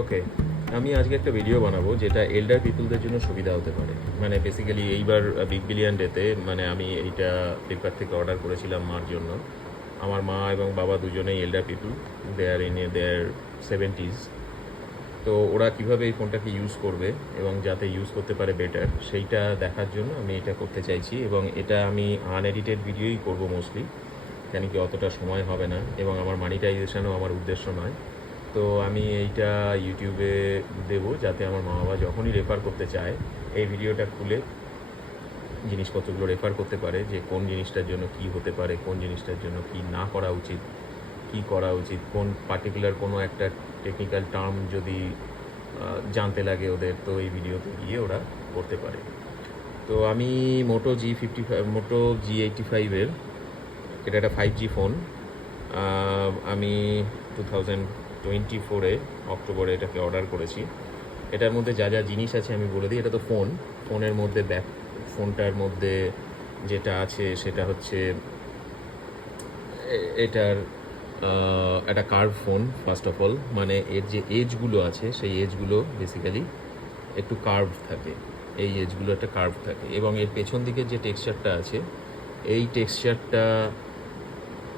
ওকে, আমি আজকে একটা ভিডিও বানাবো যেটা এল্ডার পিপলদের জন্য সুবিধা হতে পারে। মানে বেসিক্যালি এইবার বিগ বিলিয়ন ডেতে মানে আমি এইটা ফ্লিপকার্ট থেকে অর্ডার করেছিলাম মার জন্য। আমার মা এবং বাবা দুজনেই এল্ডার people, they R in their 70s। তো ওরা কীভাবে এই ফোনটাকে ইউজ করবে এবং যাতে ইউজ করতে পারে বেটার, সেইটা দেখার জন্য আমি এটা করতে চাইছি। এবং এটা আমি আনএডিটেড ভিডিওই করবো মোস্টলি, কেন কি অতটা সময় হবে না এবং আমার মানিটাইজেশনও আমার উদ্দেশ্য নয়। তো আমি এইটা ইউটিউবে দেবো যাতে আমার মা বাবা যখনই রেফার করতে চায় এই ভিডিওটা খুলে জিনিসপত্রগুলো রেফার করতে পারে, যে কোন জিনিসটার জন্য কি হতে পারে, কোন জিনিসটার জন্য কি না করা উচিত, কি করা উচিত, কোন পার্টিকুলার কোনো একটা টেকনিক্যাল টার্ম যদি জানতে লাগে ওদের, তো এই ভিডিওতে গিয়ে ওরা করতে পারে। তো আমি মোটো G85 এটা একটা 5G ফোন। আমি 2024 অক্টোবরে এটাকে অর্ডার করেছি। এটার মধ্যে যা যা জিনিস আছে আমি বলে দিই। এটা তো ফোনের মধ্যে ফোনটার মধ্যে যেটা আছে সেটা হচ্ছে এটার একটা curve phone. First of all মানে এর যে এজগুলো আছে সেই এজগুলো বেসিক্যালি একটু কার্ভ থাকে, এই এজগুলো একটা কার্ভ থাকে। এবং এর পেছন দিকের যে টেক্সচারটা আছে এই টেক্সচারটা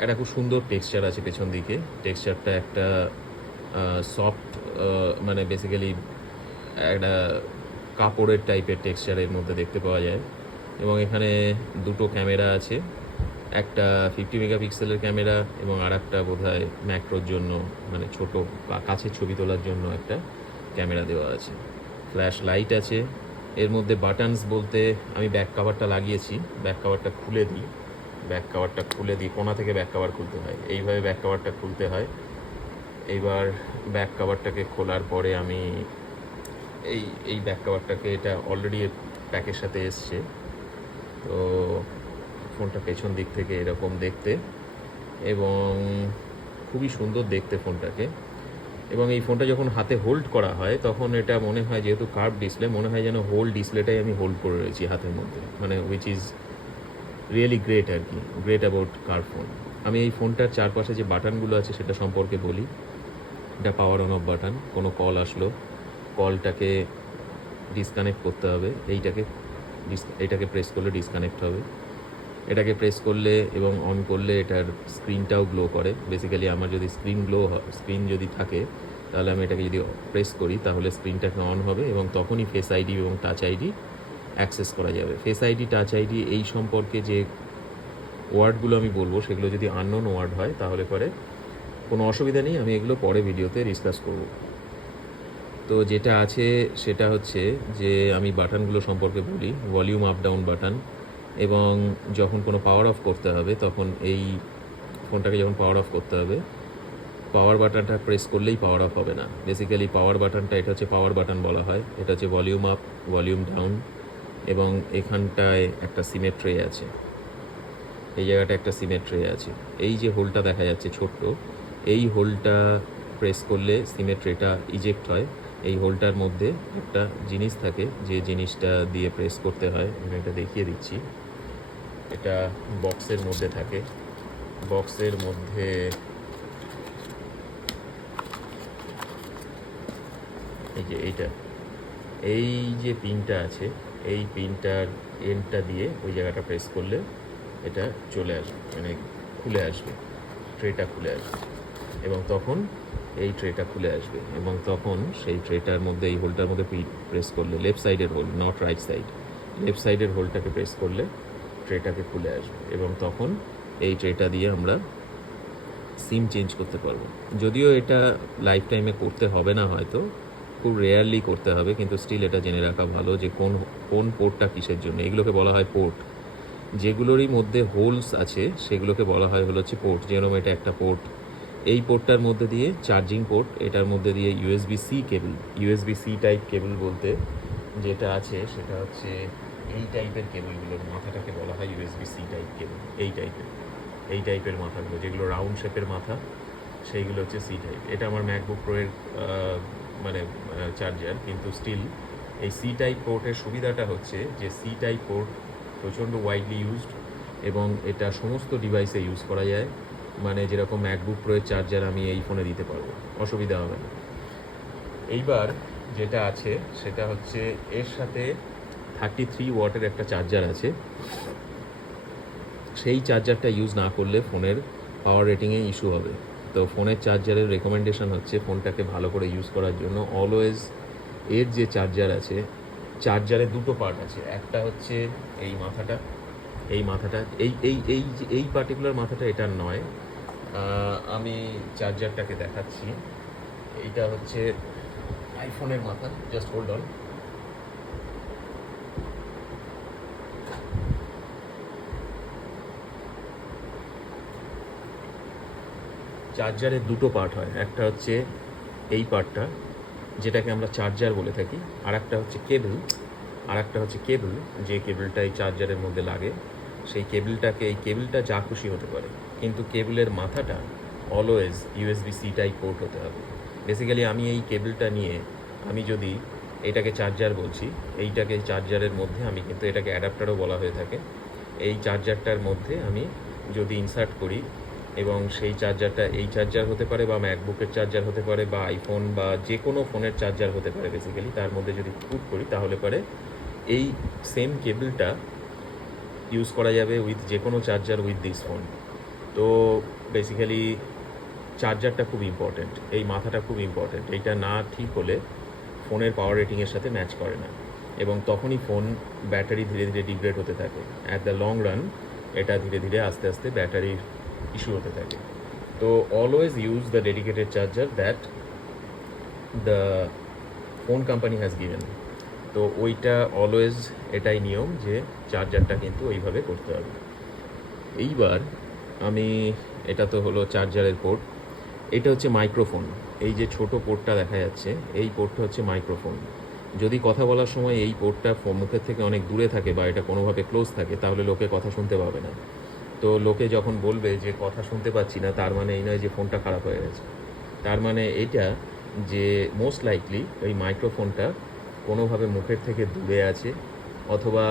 একটা খুব সুন্দর টেক্সচার আছে পেছন দিকে। টেক্সচারটা একটা সফট, মানে বেসিক্যালি একটা কাপড়ের টাইপের টেক্সচারের মধ্যে দেখতে পাওয়া যায়। এবং এখানে দুটো ক্যামেরা আছে, একটা 50 মেগাপিক্সেলের ক্যামেরা এবং আর একটা বোধহয় ম্যাক্রোর জন্য, মানে ছোট বা কাছের ছবি তোলার জন্য একটা ক্যামেরা দেওয়া আছে। ফ্ল্যাশ লাইট আছে। এর মধ্যে বাটনস বলতে আমি ব্যাক কাভারটা লাগিয়েছি, ব্যাক কাভারটা খুলে দিই, কোণা থেকে ব্যাক কাভার খুলতে হয়, এইভাবে ব্যাক কাভারটা খুলতে হয়। এইবার ব্যাক কাভারটাকে খোলার পরে আমি এই ব্যাক কাভারটাকে, এটা অলরেডি প্যাকের সাথে এসছে। তো ফোনটা পেছন দিক থেকে এরকম দেখতে এবং খুবই সুন্দর দেখতে ফোনটাকে। এবং এই ফোনটা যখন হাতে হোল্ড করা হয় তখন এটা মনে হয়, যেহেতু কার্ভ ডিসপ্লে, মনে হয় যেন হোল ডিসপ্লেটাই আমি হোল্ড করে রয়েছি হাতের মধ্যে, মানে উইচ ইজ রিয়েলি গ্রেট আর কি, গ্রেট অ্যাবাউট কার ফোন। আমি এই ফোনটার চারপাশে যে বাটনগুলো আছে সেটা সম্পর্কে বলি। এটা পাওয়ার অন অফ বাটন। কোনো কল আসলো, কলটাকে ডিসকানেক্ট করতে হবে, এইটাকে প্রেস করলে ডিসকানেক্ট হবে। এটাকে প্রেস করলে এবং অন করলে এটার স্ক্রিনটাও গ্লো করে। বেসিক্যালি আমার যদি স্ক্রিন যদি থাকে তাহলে আমি এটাকে যদি প্রেস করি তাহলে স্ক্রিনটাকে অন হবে এবং তখনই ফেস আইডি এবং টাচ আইডি অ্যাক্সেস করা যাবে। ফেস আইডি, টাচ আইডি এই সম্পর্কে যে ওয়ার্ডগুলো আমি বলবো সেগুলো যদি আননোন ওয়ার্ড হয় তাহলে পরে কোনো অসুবিধা নেই, আমি এগুলো পরে ভিডিওতে ডিসকাস করব। তো যেটা আছে সেটা হচ্ছে যে আমি বাটনগুলো সম্পর্কে বলি। ভলিউম আপ ডাউন বাটন, এবং যখন কোনো পাওয়ার অফ করতে হবে তখন এই ফোনটাকে যখন পাওয়ার অফ করতে হবে, পাওয়ার বাটনটা প্রেস করলেই পাওয়ার অফ হবে না। বেসিক্যালি পাওয়ার বাটনটা, এটা হচ্ছে পাওয়ার বাটন বলা হয়। এটা হচ্ছে ভলিউম আপ, ভলিউম ডাউন। এবং এখানটায় একটা সিমের ট্রে আছে, এই জায়গাটা একটা সিমের ট্রে আছে। এই যে হোলটা দেখা যাচ্ছে ছোট্ট, এই হোলটা প্রেস করলে সিমের ট্রেটা ইজেক্ট হয়। এই হোলটার মধ্যে একটা জিনিস থাকে, যে জিনিসটা দিয়ে প্রেস করতে হয়, আমি এটা দেখিয়ে দিচ্ছি। এটা বক্সের মধ্যে থাকে। বক্সের মধ্যে এই যে পিনটা আছে, এই পিনটার এন্ডটা দিয়ে ওই জায়গাটা প্রেস করলে এটা চলে আসবে, মানে খুলে আসবে, ট্রেটা খুলে আসবে। এবং তখন এই ট্রেটা খুলে আসবে এবং তখন সেই ট্রেটার মধ্যে, এই হোলটার মধ্যে প্রেস করলে, লেফট সাইডের hole, not right side, left সাইডের হোলটাকে প্রেস করলে ট্রেটাকে খুলে আসবে এবং তখন এই ট্রেটা দিয়ে আমরা সিম চেঞ্জ করতে পারবো। যদিও এটা লাইফ টাইমে করতে হবে না, হয়তো খুব রেয়ারলি করতে হবে, কিন্তু স্টিল এটা জেনে রাখা ভালো যে কোন পোর্টটা কিসের জন্য। এগুলোকে বলা হয় পোর্ট। যেগুলোরই মধ্যে হোলস আছে সেগুলোকে বলা হয় হচ্ছে পোর্ট। যেরকম এটা একটা পোর্ট, এই পোর্টটার মধ্যে দিয়ে চার্জিং পোর্ট, এটার মধ্যে দিয়ে USB-C কেবল। USB-C টাইপ কেবল বলতে যেটা আছে সেটা হচ্ছে এই টাইপের কেবলগুলোর মাথাটাকে বলা হয় USB-C টাইপ কেবল। এই টাইপের মাথাগুলো, যেগুলো রাউন্ড শেপের মাথা, সেইগুলো হচ্ছে C টাইপ। এটা আমার ম্যাকবুক প্রোয়ের মানে চার্জার, কিন্তু স্টিল এই C টাইপ পোর্টের সুবিধাটা হচ্ছে যে C টাইপ পোর্ট প্রচণ্ড ওয়াইডলি ইউজড এবং এটা সমস্ত ডিভাইসে ইউজ করা যায়। মানে যেরকম ম্যাকবুক প্রোয়ের চার্জার আমি এই ফোনে দিতে পারবো, অসুবিধা হবে না। এইবার যেটা আছে সেটা হচ্ছে এর সাথে 33 ওয়াটের একটা চার্জার আছে। সেই চার্জারটা ইউজ না করলে ফোনের পাওয়ার রেটিংয়ে ইস্যু হবে। তো ফোনের চার্জারের রেকমেন্ডেশন হচ্ছে ফোনটাকে ভালো করে ইউজ করার জন্য অলওয়েজ এর যে চার্জার আছে, চার্জারের দুটো পার্ট আছে। একটা হচ্ছে এই মাথাটা, এই পার্টিকুলার মাথাটা এটার নয়। আমি চার্জারটাকে দেখাচ্ছি। এইটা হচ্ছে আইফোনের মাথা, জাস্ট হোল্ড অন। চার্জারের দুটো পার্ট হয়, একটা হচ্ছে এই পার্টটা যেটাকে আমরা চার্জার বলে থাকি, আর একটা হচ্ছে কেবল, যে কেবলটা এই চার্জারের মধ্যে লাগে। সেই কেবলটাকে, এই কেবলটা যা খুশি হতে পারে, কিন্তু কেবলের মাথাটা অলওয়েজ USB-C টাইপ পোর্ট হতে হবে। বেসিক্যালি আমি এই কেবলটা নিয়ে আমি যদি এটাকে চার্জার বলছি, এইটাকে চার্জারের মধ্যে আমি কিন্তু এটাকে অ্যাডাপ্টারও বলা হয়ে থাকে, এই চার্জারটার মধ্যে আমি যদি ইনসার্ট করি এবং সেই চার্জারটা এই চার্জার হতে পারে বা ম্যাকবুকের চার্জার হতে পারে বা আইফোন বা যে কোনো ফোনের চার্জার হতে পারে, বেসিক্যালি তার মধ্যে যদি পুট করি তাহলে পরে এই সেম কেবলটা ইউজ করা যাবে উইথ যে কোনো চার্জার উইথ দিস ফোন। তো বেসিক্যালি চার্জারটা খুব ইম্পর্ট্যান্ট, এই মাথাটা খুব ইম্পর্ট্যান্ট। এইটা না ঠিক হলে ফোনের পাওয়ার রেটিংয়ের সাথে ম্যাচ করে না এবং তখনই ফোন ব্যাটারি ধীরে ধীরে ডিগ্রেড হতে থাকে। অ্যাট দ্য লং রান এটা ধীরে ধীরে আস্তে আস্তে ব্যাটারির ইস্যু হতে থাকে। তো always use the dedicated charger that the phone company has given. তো ওইটা অলওয়েজ এটাই নিয়ম যে চার্জারটা কিন্তু ওইভাবে করতে হবে। এইবার আমি, এটা তো হলো চার্জারের পোর্ট, এটা হচ্ছে মাইক্রোফোন। এই যে ছোট পোর্টটা দেখা যাচ্ছে, এই পোর্টটা হচ্ছে মাইক্রোফোন। যদি কথা বলার সময় এই পোর্টটা মুখের থেকে অনেক দূরে থাকে বা এটা কোনোভাবে ক্লোজ থাকে তাহলে লোকে কথা শুনতে পাবে না। তো লোকে যখন বলবে যে কথা শুনতে পাচ্ছি না, তার মানে এই নয় যে ফোনটা খারাপ হয়ে গেছে, তার মানে এটা যে মোস্ট লাইকলি ওই মাইক্রোফোনটা কোনোভাবে মুখের থেকে দূরে আছে, অথবা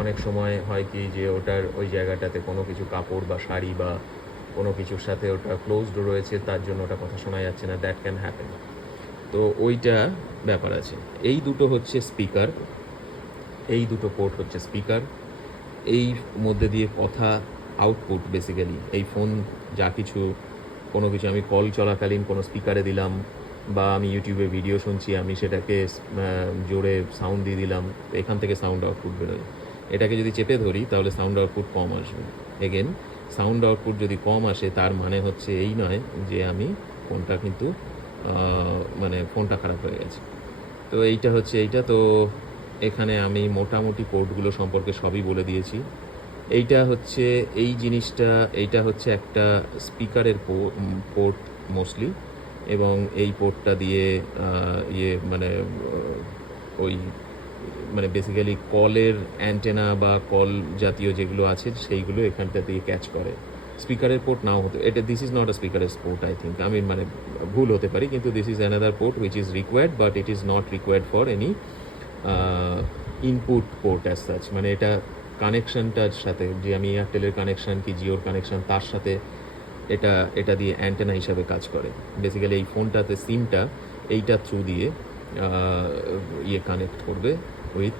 অনেক সময় হয় কি যে ওটার ওই জায়গাটাতে কোনো কিছু কাপড় বা শাড়ি বা কোনো কিছুর সাথে ওটা ক্লোজড রয়েছে, তার জন্য ওটা কথা শোনা যাচ্ছে না। That can happen. তো ওইটা ব্যাপার আছে। এই দুটো হচ্ছে স্পিকার, এই দুটো পোর্ট হচ্ছে স্পিকার, এই মধ্যে দিয়ে কথা আউটপুট। বেসিক্যালি এই ফোন যা কিছু, কোনো কিছু আমি কল চলাকালীন কোনো স্পিকারে দিলাম বা আমি ইউটিউবে ভিডিও শুনছি, আমি সেটাকে জোরে সাউন্ড দিয়ে দিলাম, এখান থেকে সাউন্ড আউটপুট বেরোয়। এটাকে যদি চেপে ধরি তাহলে সাউন্ড আউটপুট কম আসবে। এগেন, সাউন্ড আউটপুট যদি কম আসে তার মানে হচ্ছে এই নয় যে আমি ফোনটা কিন্তু মানে ফোনটা খারাপ হয়ে গেছে। তো এইটা হচ্ছে এইটা। তো এখানে আমি মোটামুটি পোর্টগুলো সম্পর্কে সবই বলে দিয়েছি। এইটা হচ্ছে এই জিনিসটা, এইটা হচ্ছে একটা স্পিকারের পোর্ট মোস্টলি, এবং এই পোর্টটা দিয়ে মানে ওই মানে বেসিক্যালি কলের অ্যান্টেনা বা কল জাতীয় যেগুলো আছে সেইগুলো এখানটা দিয়ে ক্যাচ করে। স্পিকারের পোর্ট নাও হতে, এটা দিস ইজ নট আ স্পিকারের পোর্ট আই থিঙ্ক, আমি মানে ভুল হতে পারি, কিন্তু this is another port which is required, but it is not required for any input port as such. মানে এটা কানেকশানটার সাথে, যে আমি এয়ারটেলের কানেকশান কি জিওর কানেকশান, তার সাথে এটা দিয়ে অ্যান্টেনা হিসাবে কাজ করে। বেসিক্যালি এই ফোনটাতে সিমটা এইটা থ্রু দিয়ে কানেক্ট করবে উইথ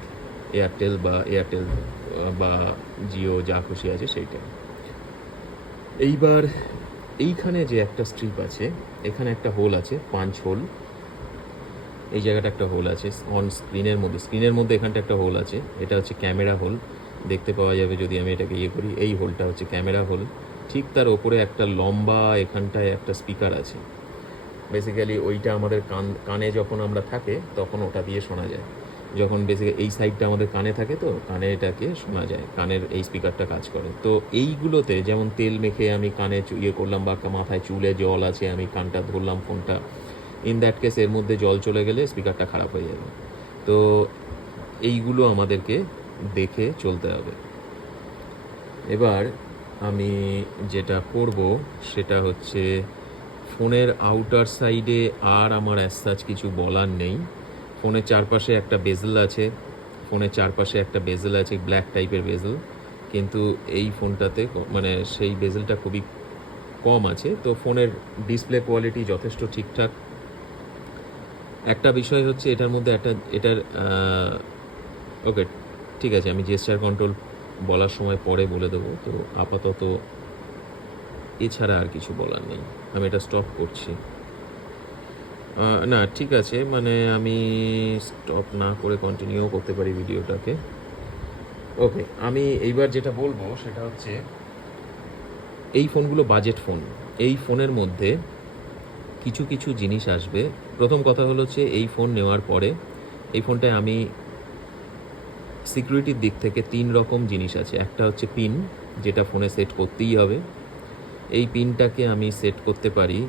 এয়ারটেল বা জিও, যা খুশি আছে সেইটা। এইবার এইখানে যে একটা স্ট্রিপ আছে, এখানে একটা হোল আছে, পাঞ্চ হোল, এই জায়গাটা একটা হোল আছে অন স্ক্রিনের মধ্যে এখানটা একটা হোল আছে, এটা হচ্ছে ক্যামেরা হোল। দেখতে পাওয়া যাবে যদি আমি এটাকে করি, এই হোলটা হচ্ছে ক্যামেরা হোল। ঠিক তার ওপরে একটা লম্বা এখানটায় একটা স্পিকার আছে। বেসিক্যালি ওইটা আমাদের কানে যখন আমরা থাকে তখন ওটা দিয়ে শোনা যায়। যখন বেসিক্যালি এই সাইডটা আমাদের কানে থাকে, তো কানে এটাকে শোনা যায়, কানের এই স্পিকারটা কাজ করে। তো এইগুলোতে যেমন তেল মেখে আমি কানে করলাম বা মাথায় চুলে জল আছে, আমি কানটা ধরলাম ফোনটা, ইন দ্যাট কেস এর মধ্যে জল চলে গেলে স্পিকারটা খারাপ হয়ে যাবে। তো এইগুলো আমাদেরকে দেখে চলতে হবে। এবার আমি যেটা করব সেটা হচ্ছে, ফোনের আউটার সাইডে আর আমার অ্যাজ সাচ কিছু বলার নেই। ফোনের চারপাশে একটা বেজেল আছে, ব্ল্যাক টাইপের বেজেল, কিন্তু এই ফোনটাতে মানে সেই বেজেলটা খুবই কম আছে। তো ফোনের ডিসপ্লে কোয়ালিটি যথেষ্ট ঠিকঠাক, একটা বিষয় হচ্ছে এটার মধ্যে এটার ওকে, ঠিক আছে, আমি জেস্চার কন্ট্রোল বলার সময় পরে বলে দেবো। তো আপাতত এছাড়া আর কিছু বলার নেই, আমি এটা স্টপ করছি। না ঠিক আছে, মানে আমি স্টপ না করে কন্টিনিউ করতে পারি ভিডিওটাকে। ওকে, আমি এইবার যেটা বলবো সেটা হচ্ছে এই ফোনগুলো বাজেট ফোন। এই ফোনের মধ্যে কিছু কিছু জিনিস আসবে। প্রথম কথা হলো হচ্ছে এই ফোন নেওয়ার পরে এই ফোনটায় আমি সিকিউরিটির দিক থেকে 3 রকম জিনিস আছে। একটা হচ্ছে পিন, যেটা ফোনে সেট করতেই হবে। এই পিনটাকে আমি সেট করতে পারি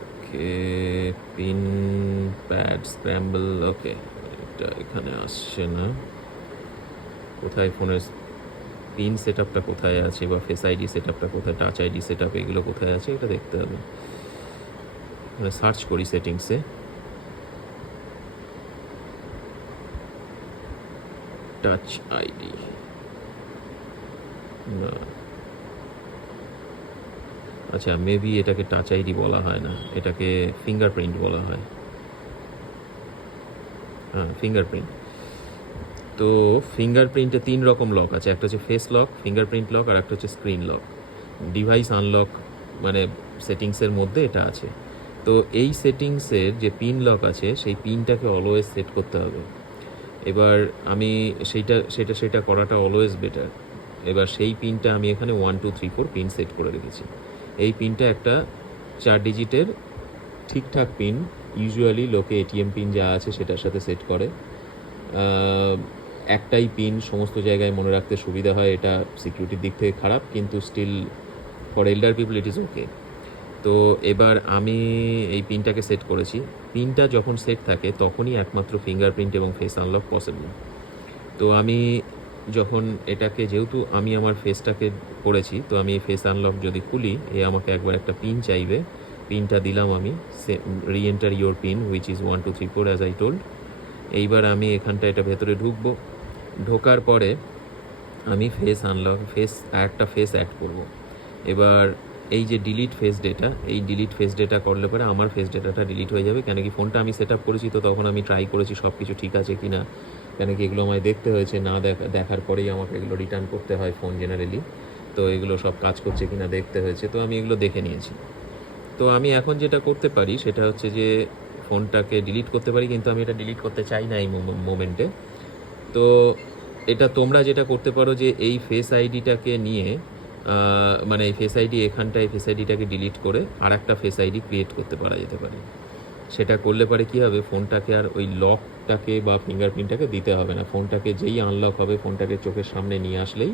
ওকে, পিন প্যাড স্ক্র্যাম্বল। ওকে, এটা এখানে আসছে না। কোথায় ফোনের পিন সেট আপটা কোথায় আছে, বা ফেস আইডি সেট আপটা কোথায়, টাচ আইডি সেট আপ এগুলো কোথায় আছে এটা দেখতে হবে। সার্চ করি সেটিংসে, টাচ আইডি না, আচ্ছা মেবি এটাকে টাচ আইডি বলা হয় না, এটাকে ফিঙ্গারপ্রিন্ট বলা হয়। হ্যাঁ, ফিঙ্গারপ্রিন্ট। তো ফিঙ্গারপ্রিন্টে 3 রকম লক আছে, একটা হচ্ছে ফেস লক, ফিঙ্গারপ্রিন্ট লক, আর একটা হচ্ছে স্ক্রিন লক। ডিভাইস আনলক মানে সেটিংসের মধ্যে এটা আছে। তো এই সেটিংসের যে পিন লক আছে সেই পিনটাকে অলওয়েজ সেট করতে হবে। এবার আমি সেটা করাটা অলওয়েজ বেটার। এবার সেই পিনটা আমি এখানে 1 2 3 4 পিন সেট করে রেখেছি। এই পিনটা একটা 4 ডিজিটের ঠিকঠাক পিন। ইউজুয়ালি লোকে এটিএম পিন যা আছে সেটার সাথে সেট করে। একটাই পিন সমস্ত জায়গায় মনে রাখতে সুবিধা হয়, এটা সিকিউরিটির দিক থেকে খারাপ, কিন্তু still for elder people it is okay. তো এবার আমি এই পিনটাকে সেট করেছি। পিনটা যখন সেট থাকে তখনই একমাত্র ফিঙ্গারপ্রিন্ট এবং ফেস আনলক পসিবল। তো আমি যখন এটাকে, যেহেতু আমি আমার ফেসটাকে করেছি, তো আমি ফেস আনলক যদি খুলি, আমাকে একবার একটা পিন চাইবে। পিনটা দিলাম আমি, রি enter your pin which is 1 2 3 4 as I told. এইবার আমি এখানটা এটা ভেতরে ঢুকবো। ঢোকার পরে আমি একটা ফেস অ্যাড করব। এবার এই যে ডিলিট ফেস ডেটা, এই ডিলিট ফেস ডেটা করলে পরে আমার ফেস ডেটাটা ডিলিট হয়ে যাবে। কেন কি ফোনটা আমি সেট আপ করেছি, তো তখন আমি ট্রাই করেছি সব কিছু ঠিক আছে কি না। কেন কি এগুলো আমায় দেখতে হয়েছে, না দেখার পরেই আমাকে এগুলো রিটার্ন করতে হয় ফোন জেনারেলি। তো এগুলো সব কাজ করছে কি না দেখতে হয়েছে, তো আমি এগুলো দেখে নিয়েছি। তো আমি এখন যেটা করতে পারি সেটা হচ্ছে যে ফোনটাকে ডিলিট করতে পারি, কিন্তু আমি এটা ডিলিট করতে চাই না এই মোমেন্টে। তো এটা তোমরা যেটা করতে পারো যে এই ফেস আইডিটাকে নিয়ে মানে এই ফেস আইডি এখানটায় ফেস আইডিটাকে ডিলিট করে আর একটা ফেস আইডি ক্রিয়েট করতে পারা যেতে পারে। সেটা করলে পরে কী হবে, ফোনটাকে আর ওই লকটাকে বা ফিঙ্গারপ্রিন্টটাকে দিতে হবে না। ফোনটাকে যেই আনলক হবে, ফোনটাকে চোখের সামনে নিয়ে আসলেই,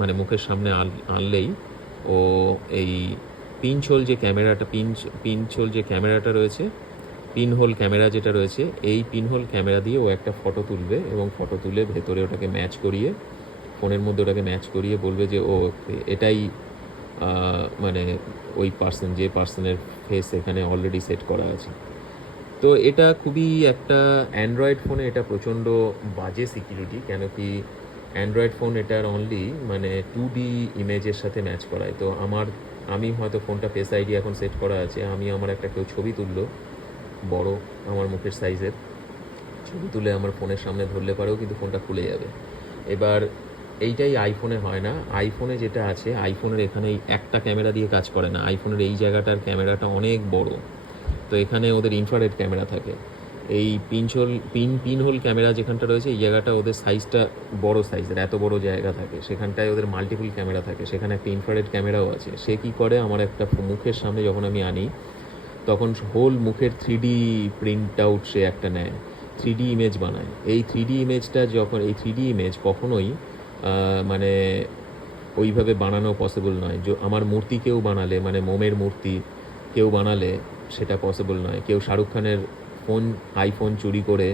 মানে মুখের সামনে আনলেই ও এই পিনহোল যে ক্যামেরাটা রয়েছে, পিনহোল ক্যামেরা যেটা রয়েছে, এই পিনহোল ক্যামেরা দিয়ে ও একটা ফটো তুলবে, এবং ফটো তুলে ভেতরে ওটাকে ম্যাচ করিয়ে, ফোনের মধ্যে ওটাকে ম্যাচ করিয়ে বলবে যে ও এটাই মানে ওই যে পার্সনের ফেস এখানে অলরেডি সেট করা আছে। তো এটা খুবই একটা অ্যান্ড্রয়েড ফোনে এটা প্রচণ্ড বাজে সিকিউরিটি। কেন কি অ্যান্ড্রয়েড ফোন এটার অনলি মানে 2D ইমেজের সাথে ম্যাচ করায়। তো আমি হয়তো ফোনটা ফেস আইডি এখন সেট করা আছে, আমি আমার একটা কেউ ছবি তুললো বড় আমার মুখের সাইজের, ছবি তুলে আমার ফোনের সামনে ধরলে পারেও কিন্তু ফোনটা খুলে যাবে। এবার এইটাই আইফোনে হয় না। আইফোনে যেটা আছে, আইফোনের এখানে একটা ক্যামেরা দিয়ে কাজ করে না, আইফোনের এই জায়গাটার ক্যামেরাটা অনেক বড়। তো এখানে ওদের ইনফ্রারেড ক্যামেরা থাকে। এই পিনহোল ক্যামেরা যেখানটা রয়েছে, এই জায়গাটা ওদের সাইজটা বড় সাইজের, এত বড় জায়গা থাকে, সেখানটায় ওদের মাল্টিপল ক্যামেরা থাকে, সেখানে একটা ইনফ্রারেড ক্যামেরাও আছে। সে কী করে, আমার একটা মুখের সামনে যখন আমি আনি, তখন হোল মুখের 3D প্রিন্ট আউট সে একটা নেয়, 3D ইমেজ বানায়। এই 3D ইমেজটা যখন, এই 3D ইমেজ কখনোই মানে ওইভাবে বানানো পসিবল নয়। আমার মূর্তি কেউ বানালে, মানে মোমের মূর্তি কেউ বানালে সেটা পসিবল নয়। কেউ শাহরুখ খানের আইফোন চুরি করে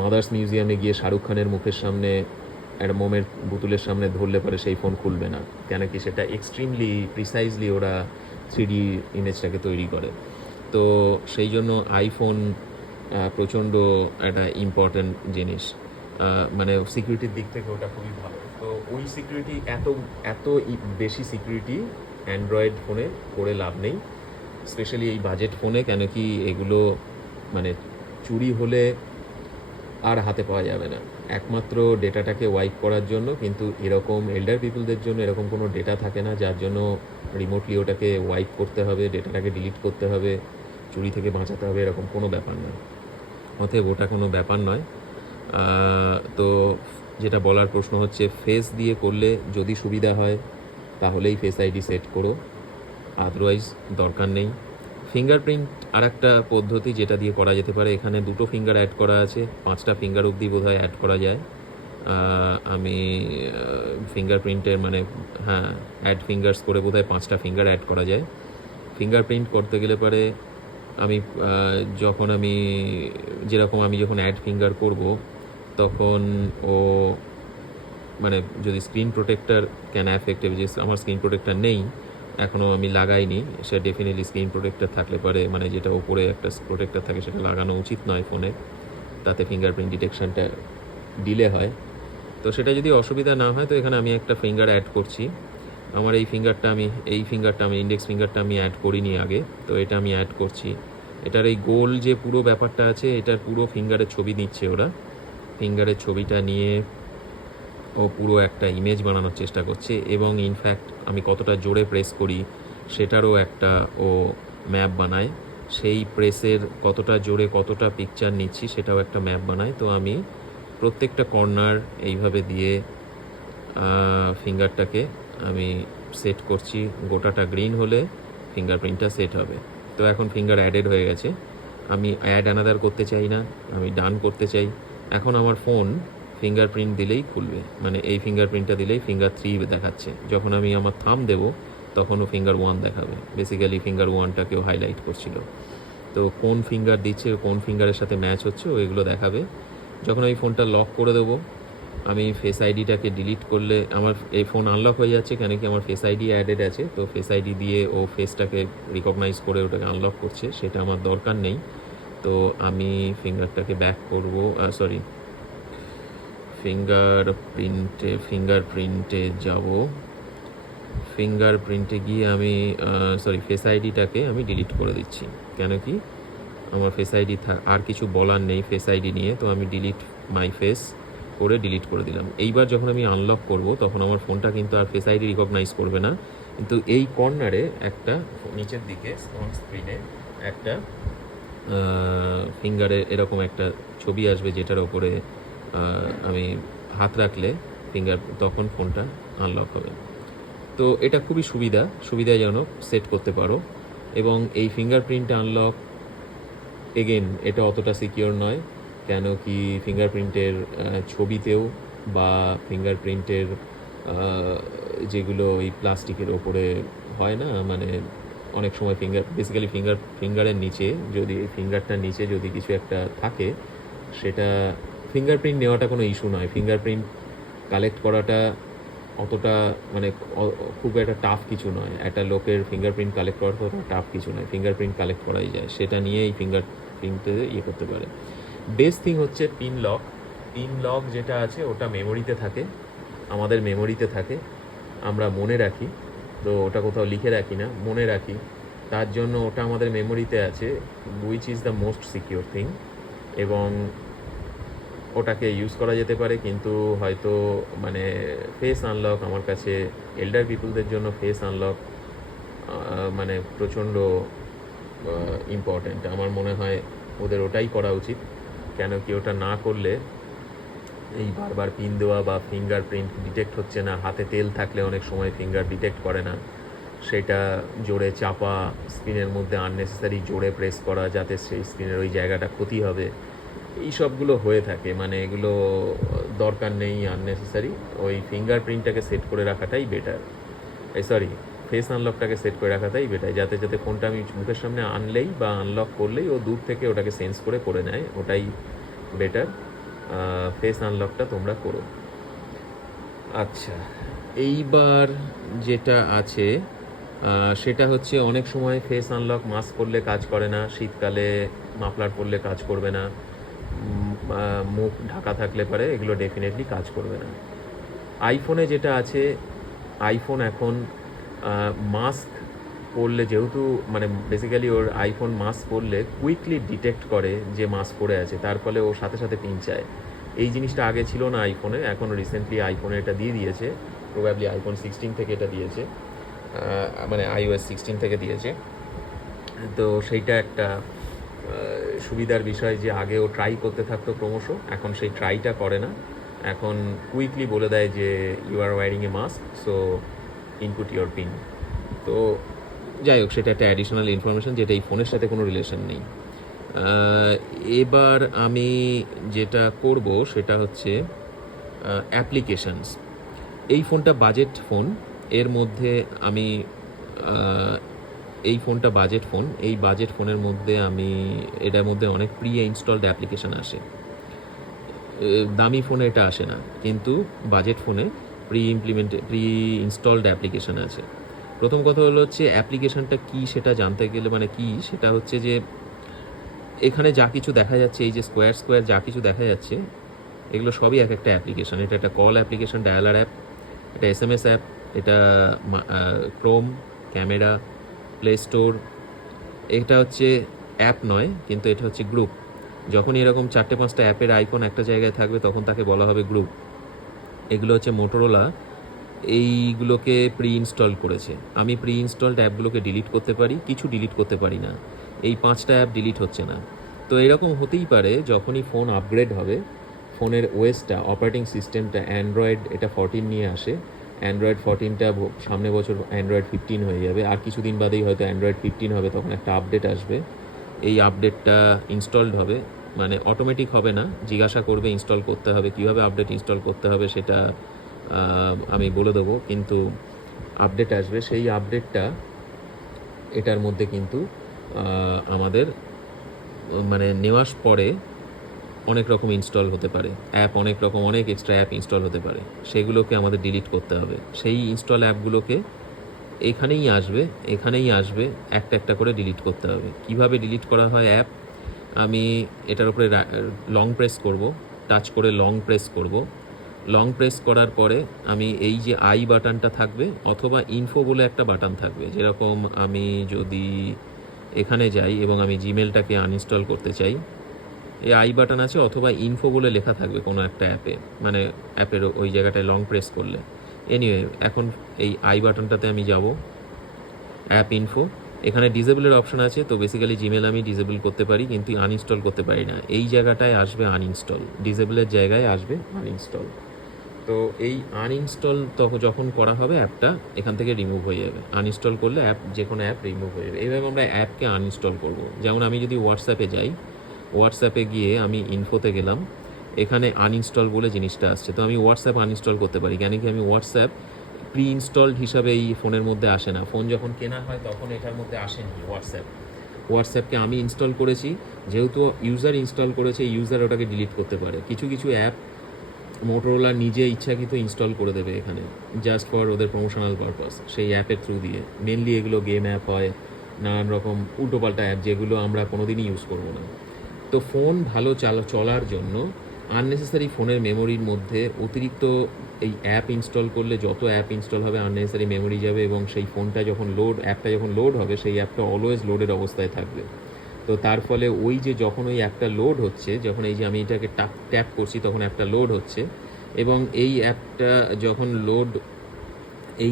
মাদার্স মিউজিয়ামে গিয়ে শাহরুখ খানের মুখের সামনে একটা মোমের বোতলের সামনে ধরলে পরে সেই ফোন খুলবে না। কেন কি সেটা এক্সট্রিমলি প্রিসাইজলি ওরা 3D ইমেজটাকে তৈরি করে। তো সেই জন্য আইফোন প্রচণ্ড একটা ইম্পর্ট্যান্ট জিনিস, মানে সিকিউরিটির দিক থেকে ওটা খুবই ভালো। তো ওই সিকিউরিটি এত এত বেশি সিকিউরিটি অ্যান্ড্রয়েড ফোনে করে লাভ নেই, স্পেশালি এই বাজেট ফোনে। কেন কি এগুলো মানে চুরি হলে আর হাতে পাওয়া যাবে না, একমাত্র ডেটাটাকে ওয়াইপ করার জন্য। কিন্তু এরকম এল্ডার পিপলদের জন্য এরকম কোনো ডেটা থাকে না যার জন্য রিমোটলি ওটাকে ওয়াইপ করতে হবে, ডেটাটাকে ডিলিট করতে হবে, চুরি থেকে বাঁচাতে হবে, এরকম কোনো ব্যাপার নয়। অতএব ওটা কোনো ব্যাপার নয়। তো যেটা বলার প্রশ্ন হচ্ছে, ফেস দিয়ে করলে যদি সুবিধা হয় তাহলেই ফেস আইডি সেট করো, আদারওয়াইজ দরকার নেই। ফিঙ্গারপ্রিন্ট আর একটা পদ্ধতি যেটা দিয়ে করা যেতে পারে। এখানে 2টো ফিঙ্গার অ্যাড করা আছে, 5টা ফিঙ্গার অবধি বোধহয় অ্যাড করা যায়। আমি ফিঙ্গারপ্রিন্টের মানে হ্যাঁ অ্যাড ফিঙ্গার্স করে বোধহয় 5টা ফিঙ্গার অ্যাড করা যায়। ফিঙ্গারপ্রিন্ট করতে গেলে পরে আমি যখন আমি যখন অ্যাড ফিঙ্গার করব তখন ও মানে যদি স্ক্রিন প্রোটেক্টর ক্যান অ্যাফেক্টিভ, যে আমার স্ক্রিন প্রোটেক্টর নেই এখনও, আমি লাগাইনি, সে ডেফিনেটলি স্ক্রিন প্রোটেক্টর থাকলে পরে মানে যেটা ওপরে একটা প্রোটেক্টর থাকে সেটা লাগানো উচিত নয় ফোনে, তাতে ফিঙ্গারপ্রিন্ট ডিটেকশনটা ডিলে হয়। তো সেটা যদি অসুবিধা না হয় তো এখানে আমি একটা ফিঙ্গার অ্যাড করছি। আমার এই ফিঙ্গারটা আমি ইন্ডেক্স ফিঙ্গারটা আমি অ্যাড করিনি আগে, তো এটা আমি অ্যাড করছি। এটার এই গোল যে পুরো ব্যাপারটা আছে, এটার পুরো ফিঙ্গারের ছবি নিচ্ছে ওরা। ফিঙ্গারের ছবিটা নিয়ে ও পুরো একটা ইমেজ বানানোর চেষ্টা করছে, এবং ইনফ্যাক্ট আমি কতটা জোরে প্রেস করি সেটারও একটা ও ম্যাপ বানায়। সেই প্রেসের কতটা জোরে কতটা পিকচার নিচ্ছি সেটাও একটা ম্যাপ বানায়। তো আমি প্রত্যেকটা কর্নার এইভাবে দিয়ে ফিঙ্গারটাকে আমি সেট করছি। গোটাটা গ্রিন হলে ফিঙ্গারপ্রিন্টটা সেট হবে। তো এখন ফিঙ্গার অ্যাডেড হয়ে গেছে। আমি অ্যাড অ্যানাদার করতে চাই না, আমি ডান করতে চাই। এখন আমার ফোন ফিঙ্গারপ্রিন্ট দিলেই খুলবে, মানে এই ফিঙ্গারপ্রিন্টটা দিলেই ফিঙ্গার 3 দেখাচ্ছে। যখন আমি আমার থাম্ব দেবো তখনও ফিঙ্গার 1 দেখাবে। বেসিক্যালি ফিঙ্গার 1টাকেও হাইলাইট করছিল। তো কোন ফিঙ্গার দিচ্ছে, কোন ফিঙ্গারের সাথে ম্যাচ হচ্ছে ও এগুলো দেখাবে। যখন আমি ফোনটা লক করে দেবো, আমি ফেস আইডিটাকে ডিলিট করলে আমার এই ফোন আনলক হয়ে যাচ্ছে, কেন কি আমার ফেস আইডি অ্যাডেড আছে। তো ফেস আইডি দিয়ে ও ফেসটাকে রিকগনাইজ করে ওটাকে আনলক করছে, সেটা আমার দরকার নেই। তো আমি ফিঙ্গারটাকে ব্যাক করবো, সরি ফিঙ্গারপ্রিন্টে যাব। ফিঙ্গারপ্রিন্টে গিয়ে আমি ফেস আইডিটাকে আমি ডিলিট করে দিচ্ছি, কেন কি আমার ফেস আইডি আর কিছু বলার নেই ফেস আইডি নিয়ে। তো আমি ডিলিট মাই ফেস করে ডিলিট করে দিলাম। এইবার যখন আমি আনলক করব তখন আমার ফোনটা কিন্তু আর ফেস আইডি রিকগনাইজ করবে না, কিন্তু এই কর্নারে একটা নিচের দিকে অন স্ক্রিনে একটা ফিঙ্গারে এরকম একটা ছবি আসবে, যেটার ওপরে আমি হাত রাখলে তখন ফোনটা আনলক হবে। তো এটা খুবই সুবিধাজনক সেট করতে পারো। এবং এই ফিঙ্গারপ্রিন্ট আনলক এগেন এটা অতটা সিকিওর নয়, কেন কি ফিঙ্গারপ্রিন্টের ছবিতেও বা ফিঙ্গারপ্রিন্টের যেগুলো ওই প্লাস্টিকের ওপরে হয় না, মানে অনেক সময় বেসিক্যালি ফিঙ্গারের নিচে যদি ফিঙ্গারটার নিচে যদি কিছু একটা থাকে, সেটা ফিঙ্গারপ্রিন্ট নেওয়াটা কোনো ইস্যু নয়। ফিঙ্গারপ্রিন্ট কালেক্ট করাটা অতটা মানে খুব একটা টাফ কিছু নয়। একটা লোকের ফিঙ্গারপ্রিন্ট কালেক্ট করাটা অতটা টাফ কিছু নয়, ফিঙ্গারপ্রিন্ট কালেক্ট করাই যায়। সেটা নিয়ে এই ফিঙ্গারপ্রিন্টে করতে পারে। বেস্ট থিং হচ্ছে পিন লক যেটা আছে ওটা মেমোরিতে থাকে, আমাদের মেমোরিতে থাকে, আমরা মনে রাখি। তো ওটা কোথাও লিখে রাখি না, মনে রাখি, তার জন্য ওটা আমাদের মেমোরিতে আছে, which is the most secure thing. এবং ওটাকে ইউজ করা যেতে পারে, কিন্তু হয়তো মানে ফেস আনলক আমার কাছে এল্ডার পিপলদের জন্য ফেস আনলক মানে প্রচণ্ড ইম্পর্ট্যান্ট। আমার মনে হয় ওদের ওটাই করা উচিত, কেন কি ওটা না করলে এই বারবার পিন দেওয়া বা ফিঙ্গারপ্রিন্ট ডিটেক্ট হচ্ছে না, হাতে তেল থাকলে অনেক সময় ফিঙ্গার ডিটেক্ট করে না, সেটা জোরে চাপা, স্ক্রিনের মধ্যে আননেসেসারি জোরে প্রেস করা যাতে সেই স্ক্রিনের ওই জায়গাটা ক্ষতি হবে, এই সবগুলো হয়ে থাকে। মানে এগুলো দরকার নেই, আননেসেসারি। ওই ফিঙ্গারপ্রিন্টটাকে সেট করে রাখাটাই বেটার, ফেস আনলকটাকে সেট করে রাখাটাই বেটার, যাতে ফোনটা আমি মুখের সামনে আনলেই বা আনলক করলেই ও দূর থেকে ওটাকে সেন্স করে নেয়, ওটাই বেটার। ফেস আনলকটা তোমরা করো। আচ্ছা, এইবার যেটা আছে সেটা হচ্ছে অনেক সময় ফেস আনলক মাস্ক পরলে কাজ করে না, শীতকালে মাফলার পরলে কাজ করবে না, মুখ ঢাকা থাকলে পারে এগুলো ডেফিনেটলি কাজ করবে না। আইফোনে যেটা আছে, আইফোন এখন মাস্ক পরলে, যেহেতু মানে বেসিক্যালি ওর আইফোন মাস্ক পরলে কুইকলি ডিটেক্ট করে যে মাস্ক পরে আছে, তার ফলে ও সাথে সাথে পিন চায়। এই জিনিসটা আগে ছিল না আইফোনে, এখন রিসেন্টলি আইফোনে এটা দিয়ে দিয়েছে, প্রবাবলি আইফোন 16 থেকে এটা দিয়েছে, মানে iOS 16 থেকে দিয়েছে। তো সেইটা একটা সুবিধার বিষয় যে আগে ও ট্রাই করতে থাকতো ক্রমশ, এখন সেই ট্রাইটা করে না, এখন কুইকলি বলে দেয় যে you are wearing a mask, so input your pin. তো যাই হোক, সেটা একটা অ্যাডিশনাল ইনফরমেশন যেটা এই ফোনের সাথে কোনো রিলেশন নেই। এবার আমি যেটা করব সেটা হচ্ছে অ্যাপ্লিকেশানস। এই ফোনটা বাজেট ফোন, এর মধ্যে আমি এই ফোনটা বাজেট ফোন, এই বাজেট ফোনের মধ্যে আমি এটার মধ্যে অনেক প্রি ইনস্টলড অ্যাপ্লিকেশান আসে। দামি ফোনে এটা আসে না, কিন্তু বাজেট ফোনে প্রি ইনস্টলড অ্যাপ্লিকেশান আছে। প্রথম কথা হলো হচ্ছে অ্যাপ্লিকেশানটা কী সেটা জানতে গেলে, মানে কি সেটা হচ্ছে যে এখানে যা কিছু দেখা যাচ্ছে, এই যে স্কোয়ার স্কোয়ার যা কিছু দেখা যাচ্ছে, এগুলো সবই এক একটা অ্যাপ্লিকেশান। এটা একটা কল অ্যাপ্লিকেশান, ডায়ালার অ্যাপ, এটা SMS অ্যাপ, এটা ক্রোম, ক্যামেরা, প্লে স্টোর। এটা হচ্ছে অ্যাপ নয়, কিন্তু এটা হচ্ছে গ্রুপ। যখন এরকম 4-5টা অ্যাপের আইকন একটা জায়গায় থাকবে তখন তাকে বলা হবে গ্রুপ। এগুলো হচ্ছে মোটোরোলা এইগুলোকে প্রি ইনস্টল করেছে। আমি প্রি ইনস্টলড অ্যাপগুলোকে ডিলিট করতে পারি, কিছু ডিলিট করতে পারি না। এই 5টা অ্যাপ ডিলিট হচ্ছে না। তো এরকম হতেই পারে যখনই ফোন আপগ্রেড হবে, ফোনের ওএসটা, অপারেটিং সিস্টেমটা, অ্যান্ড্রয়েড এটা 14 নিয়ে আসে, অ্যান্ড্রয়েড 14টা সামনে বছর অ্যান্ড্রয়েড 15 হয়ে যাবে, আর কিছুদিন বাদেই হয়তো অ্যান্ড্রয়েড 15 হবে, তখন একটা আপডেট আসবে। এই আপডেটটা ইনস্টলড হবে, মানে অটোমেটিক হবে না, জিজ্ঞাসা করবে ইনস্টল করতে হবে, কীভাবে আপডেট ইনস্টল করতে হবে সেটা আমি বলে দেবো, কিন্তু আপডেট আসবে। সেই আপডেটটা এটার মধ্যে কিন্তু আমাদের মানে নেওয়ার পরে অনেক রকম ইনস্টল হতে পারে, অ্যাপ অনেক রকম, অনেক এক্সট্রা অ্যাপ ইনস্টল হতে পারে, সেগুলোকে আমাদের ডিলিট করতে হবে। সেই ইনস্টল অ্যাপগুলোকে এখানেই আসবে একটা একটা করে ডিলিট করতে হবে। কিভাবে ডিলিট করা হয় অ্যাপ, আমি এটার উপরে লং প্রেস করব, টাচ করে লং প্রেস করব। লং প্রেস করার পরে আমি এই যে আই বাটনটা থাকবে, অথবা ইনফো বলে একটা বাটন থাকবে, যেরকম আমি যদি এখানে যাই এবং আমি জিমেলটাকে আনইনস্টল করতে চাই, এই আই বাটন আছে, অথবা ইনফো বলে লেখা থাকবে কোনো একটা অ্যাপে, মানে অ্যাপের ওই জায়গাটায় লং প্রেস করলে। এনিওয়ে, এখন এই আই বাটনটাতে আমি যাব, অ্যাপ ইনফো, এখানে ডিসেবলের অপশন আছে। তো বেসিক্যালি জিমেল আমি ডিসেবল করতে পারি, কিন্তু আনইনস্টল করতে পারি না। এই জায়গাটায় আসবে আনইনস্টল, ডিসেবলের জায়গায় আসবে আনইনস্টল। তো এই আনইনস্টল যখন করা হবে, অ্যাপটা এখান থেকে রিমুভ হয়ে যাবে। আনইনস্টল করলে অ্যাপ, যে কোনো অ্যাপ রিমুভ হয়ে যাবে। এইভাবে আমরা অ্যাপকে আনইনস্টল করব। যেমন আমি যদি হোয়াটসঅ্যাপে যাই, হোয়াটসঅ্যাপে গিয়ে আমি ইনফোতে গেলাম, এখানে আনইনস্টল বলে জিনিসটা আসছে, তো আমি হোয়াটসঅ্যাপ আনইনস্টল করতে পারি। কেন কি, আমি হোয়াটসঅ্যাপ প্রি ইনস্টলড হিসাবে এই ফোনের মধ্যে আসে না, ফোন যখন কেনা হয় তখন এটার মধ্যে আসেনি হোয়াটসঅ্যাপকে আমি ইনস্টল করেছি, যেহেতু ইউজার ইনস্টল করেছে, ইউজার ওটাকে ডিলিট করতে পারে। কিছু কিছু অ্যাপ মোটোরোলা নিজে ইচ্ছাকৃত ইনস্টল করে দেবে এখানে, জাস্ট ফর ওদের প্রমোশনাল পারপাস, সেই অ্যাপের থ্রু দিয়ে। মেনলি এগুলো গেম অ্যাপ হয়, নানান রকম উল্টোপাল্টা অ্যাপ, যেগুলো আমরা কোনোদিনই ইউজ করবো না। তো ফোন ভালো চলার জন্য আননেসেসারি ফোনের মেমোরির মধ্যে অতিরিক্ত এই অ্যাপ ইনস্টল করলে, যত অ্যাপ ইনস্টল হবে আননেসেসারি মেমোরি যাবে, এবং সেই ফোনটা যখন অ্যাপটা যখন লোড হবে, সেই অ্যাপটা অলওয়েজ লোডের অবস্থায় থাকবে। তো তার ফলে ওই যে যখন ওই অ্যাপটা লোড হচ্ছে, যখন এই যে আমি এটাকে ট্যাপ করছি, তখন অ্যাপটা লোড হচ্ছে, এবং এই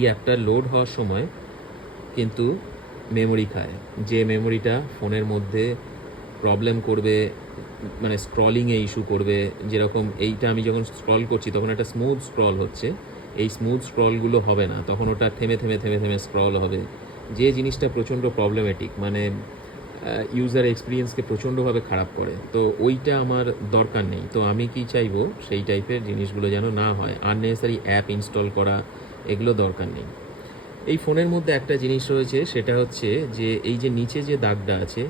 অ্যাপটা লোড হওয়ার সময় কিন্তু মেমোরি খায়, যে মেমোরিটা ফোনের মধ্যে প্রবলেম করবে, মানে স্ক্রলিংয়ে ইস্যু করবে। যেরকম এইটা আমি যখন স্ক্রল করছি তখন একটা স্মুথ স্ক্রল হচ্ছে, এই স্মুথ স্ক্রলগুলো হবে না, তখন ওটা থেমে থেমে থেমে থেমে স্ক্রল হবে, যে জিনিসটা প্রচণ্ড প্রবলেমেটিক, মানে ইউজার এক্সপিরিয়েন্সকে প্রচণ্ডভাবে খারাপ করে। তো ওইটা আমার দরকার নেই। তো আমি কি চাইবো, সেই টাইপের জিনিসগুলো যেন না হয়, আননেসেসারি অ্যাপ ইনস্টল করা, এগুলো দরকার নেই। এই ফোনের মধ্যে একটা জিনিস রয়েছে, সেটা হচ্ছে যে এই যে নিচে যে দাগটা আছে,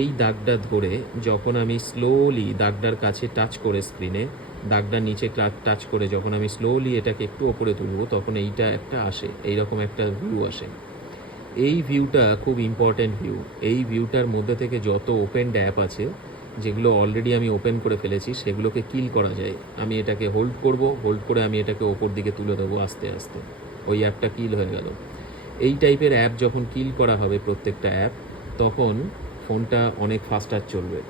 এই দাগটা ধরে যখন আমি স্লোলি দাগটার কাছে টাচ করে, স্ক্রিনে দাগটার নিচে টাচ করে যখন আমি স্লোলি এটাকে একটু ওপরে তুলব, তখন এইটা একটা আসে, এইরকম একটা ভিউ আসে। এই ভিউটা খুব ইম্পর্ট্যান্ট ভিউ। এই ভিউটার মধ্যে থেকে যত ওপেন অ্যাপ আছে, যেগুলো অলরেডি আমি ওপেন করে ফেলেছি সেগুলোকে কিল করা যায়। আমি এটাকে হোল্ড করব, হোল্ড করে আমি এটাকে ওপর দিকে তুলে দেবো আস্তে আস্তে, ওই অ্যাপটা কিল হয়ে গেল। এই টাইপের অ্যাপ যখন কিল করা হবে প্রত্যেকটা অ্যাপ, তখন ফোনটা অনেক ফাস্টার চলবে।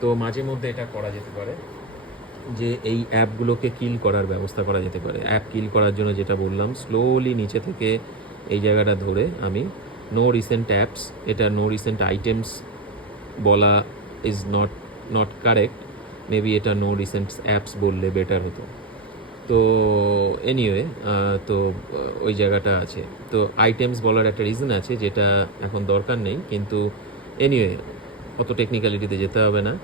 তো মাঝে মধ্যে এটা করা যেতে পারে যে এই অ্যাপগুলোকে কিল করার ব্যবস্থা করা যেতে পারে। অ্যাপ কিল করার জন্য যেটা বললাম, স্লোলি নিচে থেকে এই জায়গাটা ধরে আমি নো রিসেন্ট অ্যাপস, এটা নো রিসেন্ট আইটেমস বলা ইজ নট কারেক্ট, মেবি এটা নো রিসেন্ট অ্যাপস বললে বেটার হতো। তো এনিওয়ে, তো ওই জায়গাটা আছে। তো আইটেমস বলার একটা রিজন আছে যেটা এখন দরকার নেই, কিন্তু এনিওয়ে অত টেকনিক্যালিটিতে যেতে হবে না।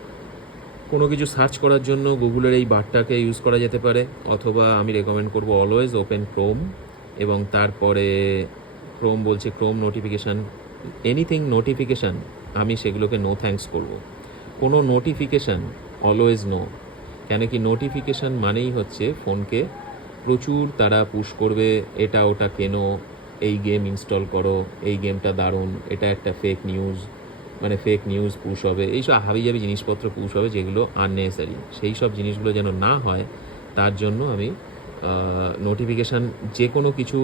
কোনো কিছু সার্চ করার জন্য গুগলের এই বারটাকে ইউজ করা যেতে পারে, অথবা আমি রেকমেন্ড করব অলওয়েজ ওপেন ক্রোম, এবং তারপরে ক্রোম বলছে ক্রোম নোটিফিকেশান, এনিথিং নোটিফিকেশান আমি সেগুলোকে নো থ্যাঙ্কস করব। কোনো নোটিফিকেশান অলওয়েজ নো, কেন কি নোটিফিকেশান মানেই হচ্ছে ফোনকে প্রচুর তারা পুশ করবে, এটা ওটা কেনো, এই গেম ইনস্টল করো, এই গেমটা দারুণ, এটা একটা ফেক নিউজ, মানে ফেক নিউজ পুশ হবে, এইসব হাবিজাবি জিনিসপত্র পুশ হবে যেগুলো আননেসেসারি। সেই সব জিনিসগুলো যেন না হয় তার জন্য আমি নোটিফিকেশান যে কোনো কিছু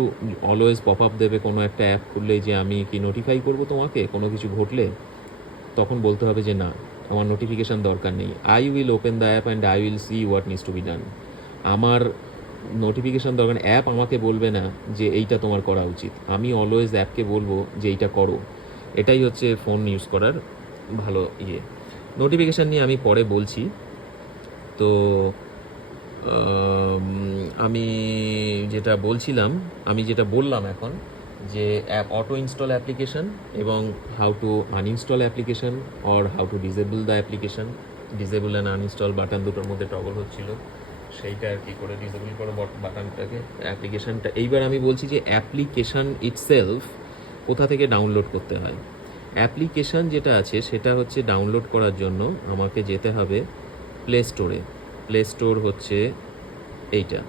অলওয়েজ পপ আপ দেবে কোনো একটা অ্যাপ খুললেই, যে আমি কি নোটিফাই করব তোমাকে কোনো কিছু ঘটলে, তখন বলতে হবে যে না, আমার নোটিফিকেশান দরকার নেই। I will open the app and I will see what needs to be done. আমার নোটিফিকেশান দরকার, অ্যাপ আমাকে বলবে না যে এইটা তোমার করা উচিত, আমি অলওয়েজ অ্যাপকে বলবো যে এইটা করো। এটাই হচ্ছে ফোন ইউজ করার ভালো ইয়ে। নোটিফিকেশান নিয়ে আমি পরে বলছি। তো আমি যেটা বলছিলাম, আমি যেটা বললাম এখন, যে অ্যাপ অটো ইনস্টল অ্যাপ্লিকেশান এবং how to uninstall application or how to disable the application. Disable and uninstall button দুটোর মধ্যে টগল হচ্ছিল, সেইটা আর কি করে ডিসেবল করো বাটনটাকে, অ্যাপ্লিকেশানটা। এইবার আমি বলছি যে অ্যাপ্লিকেশান ইটসেলফ কোথা থেকে ডাউনলোড করতে হয়। অ্যাপ্লিকেশান যেটা আছে সেটা হচ্ছে ডাউনলোড করার জন্য আমাকে যেতে হবে প্লে স্টোরে। প্লে স্টোর হচ্ছে এইটা।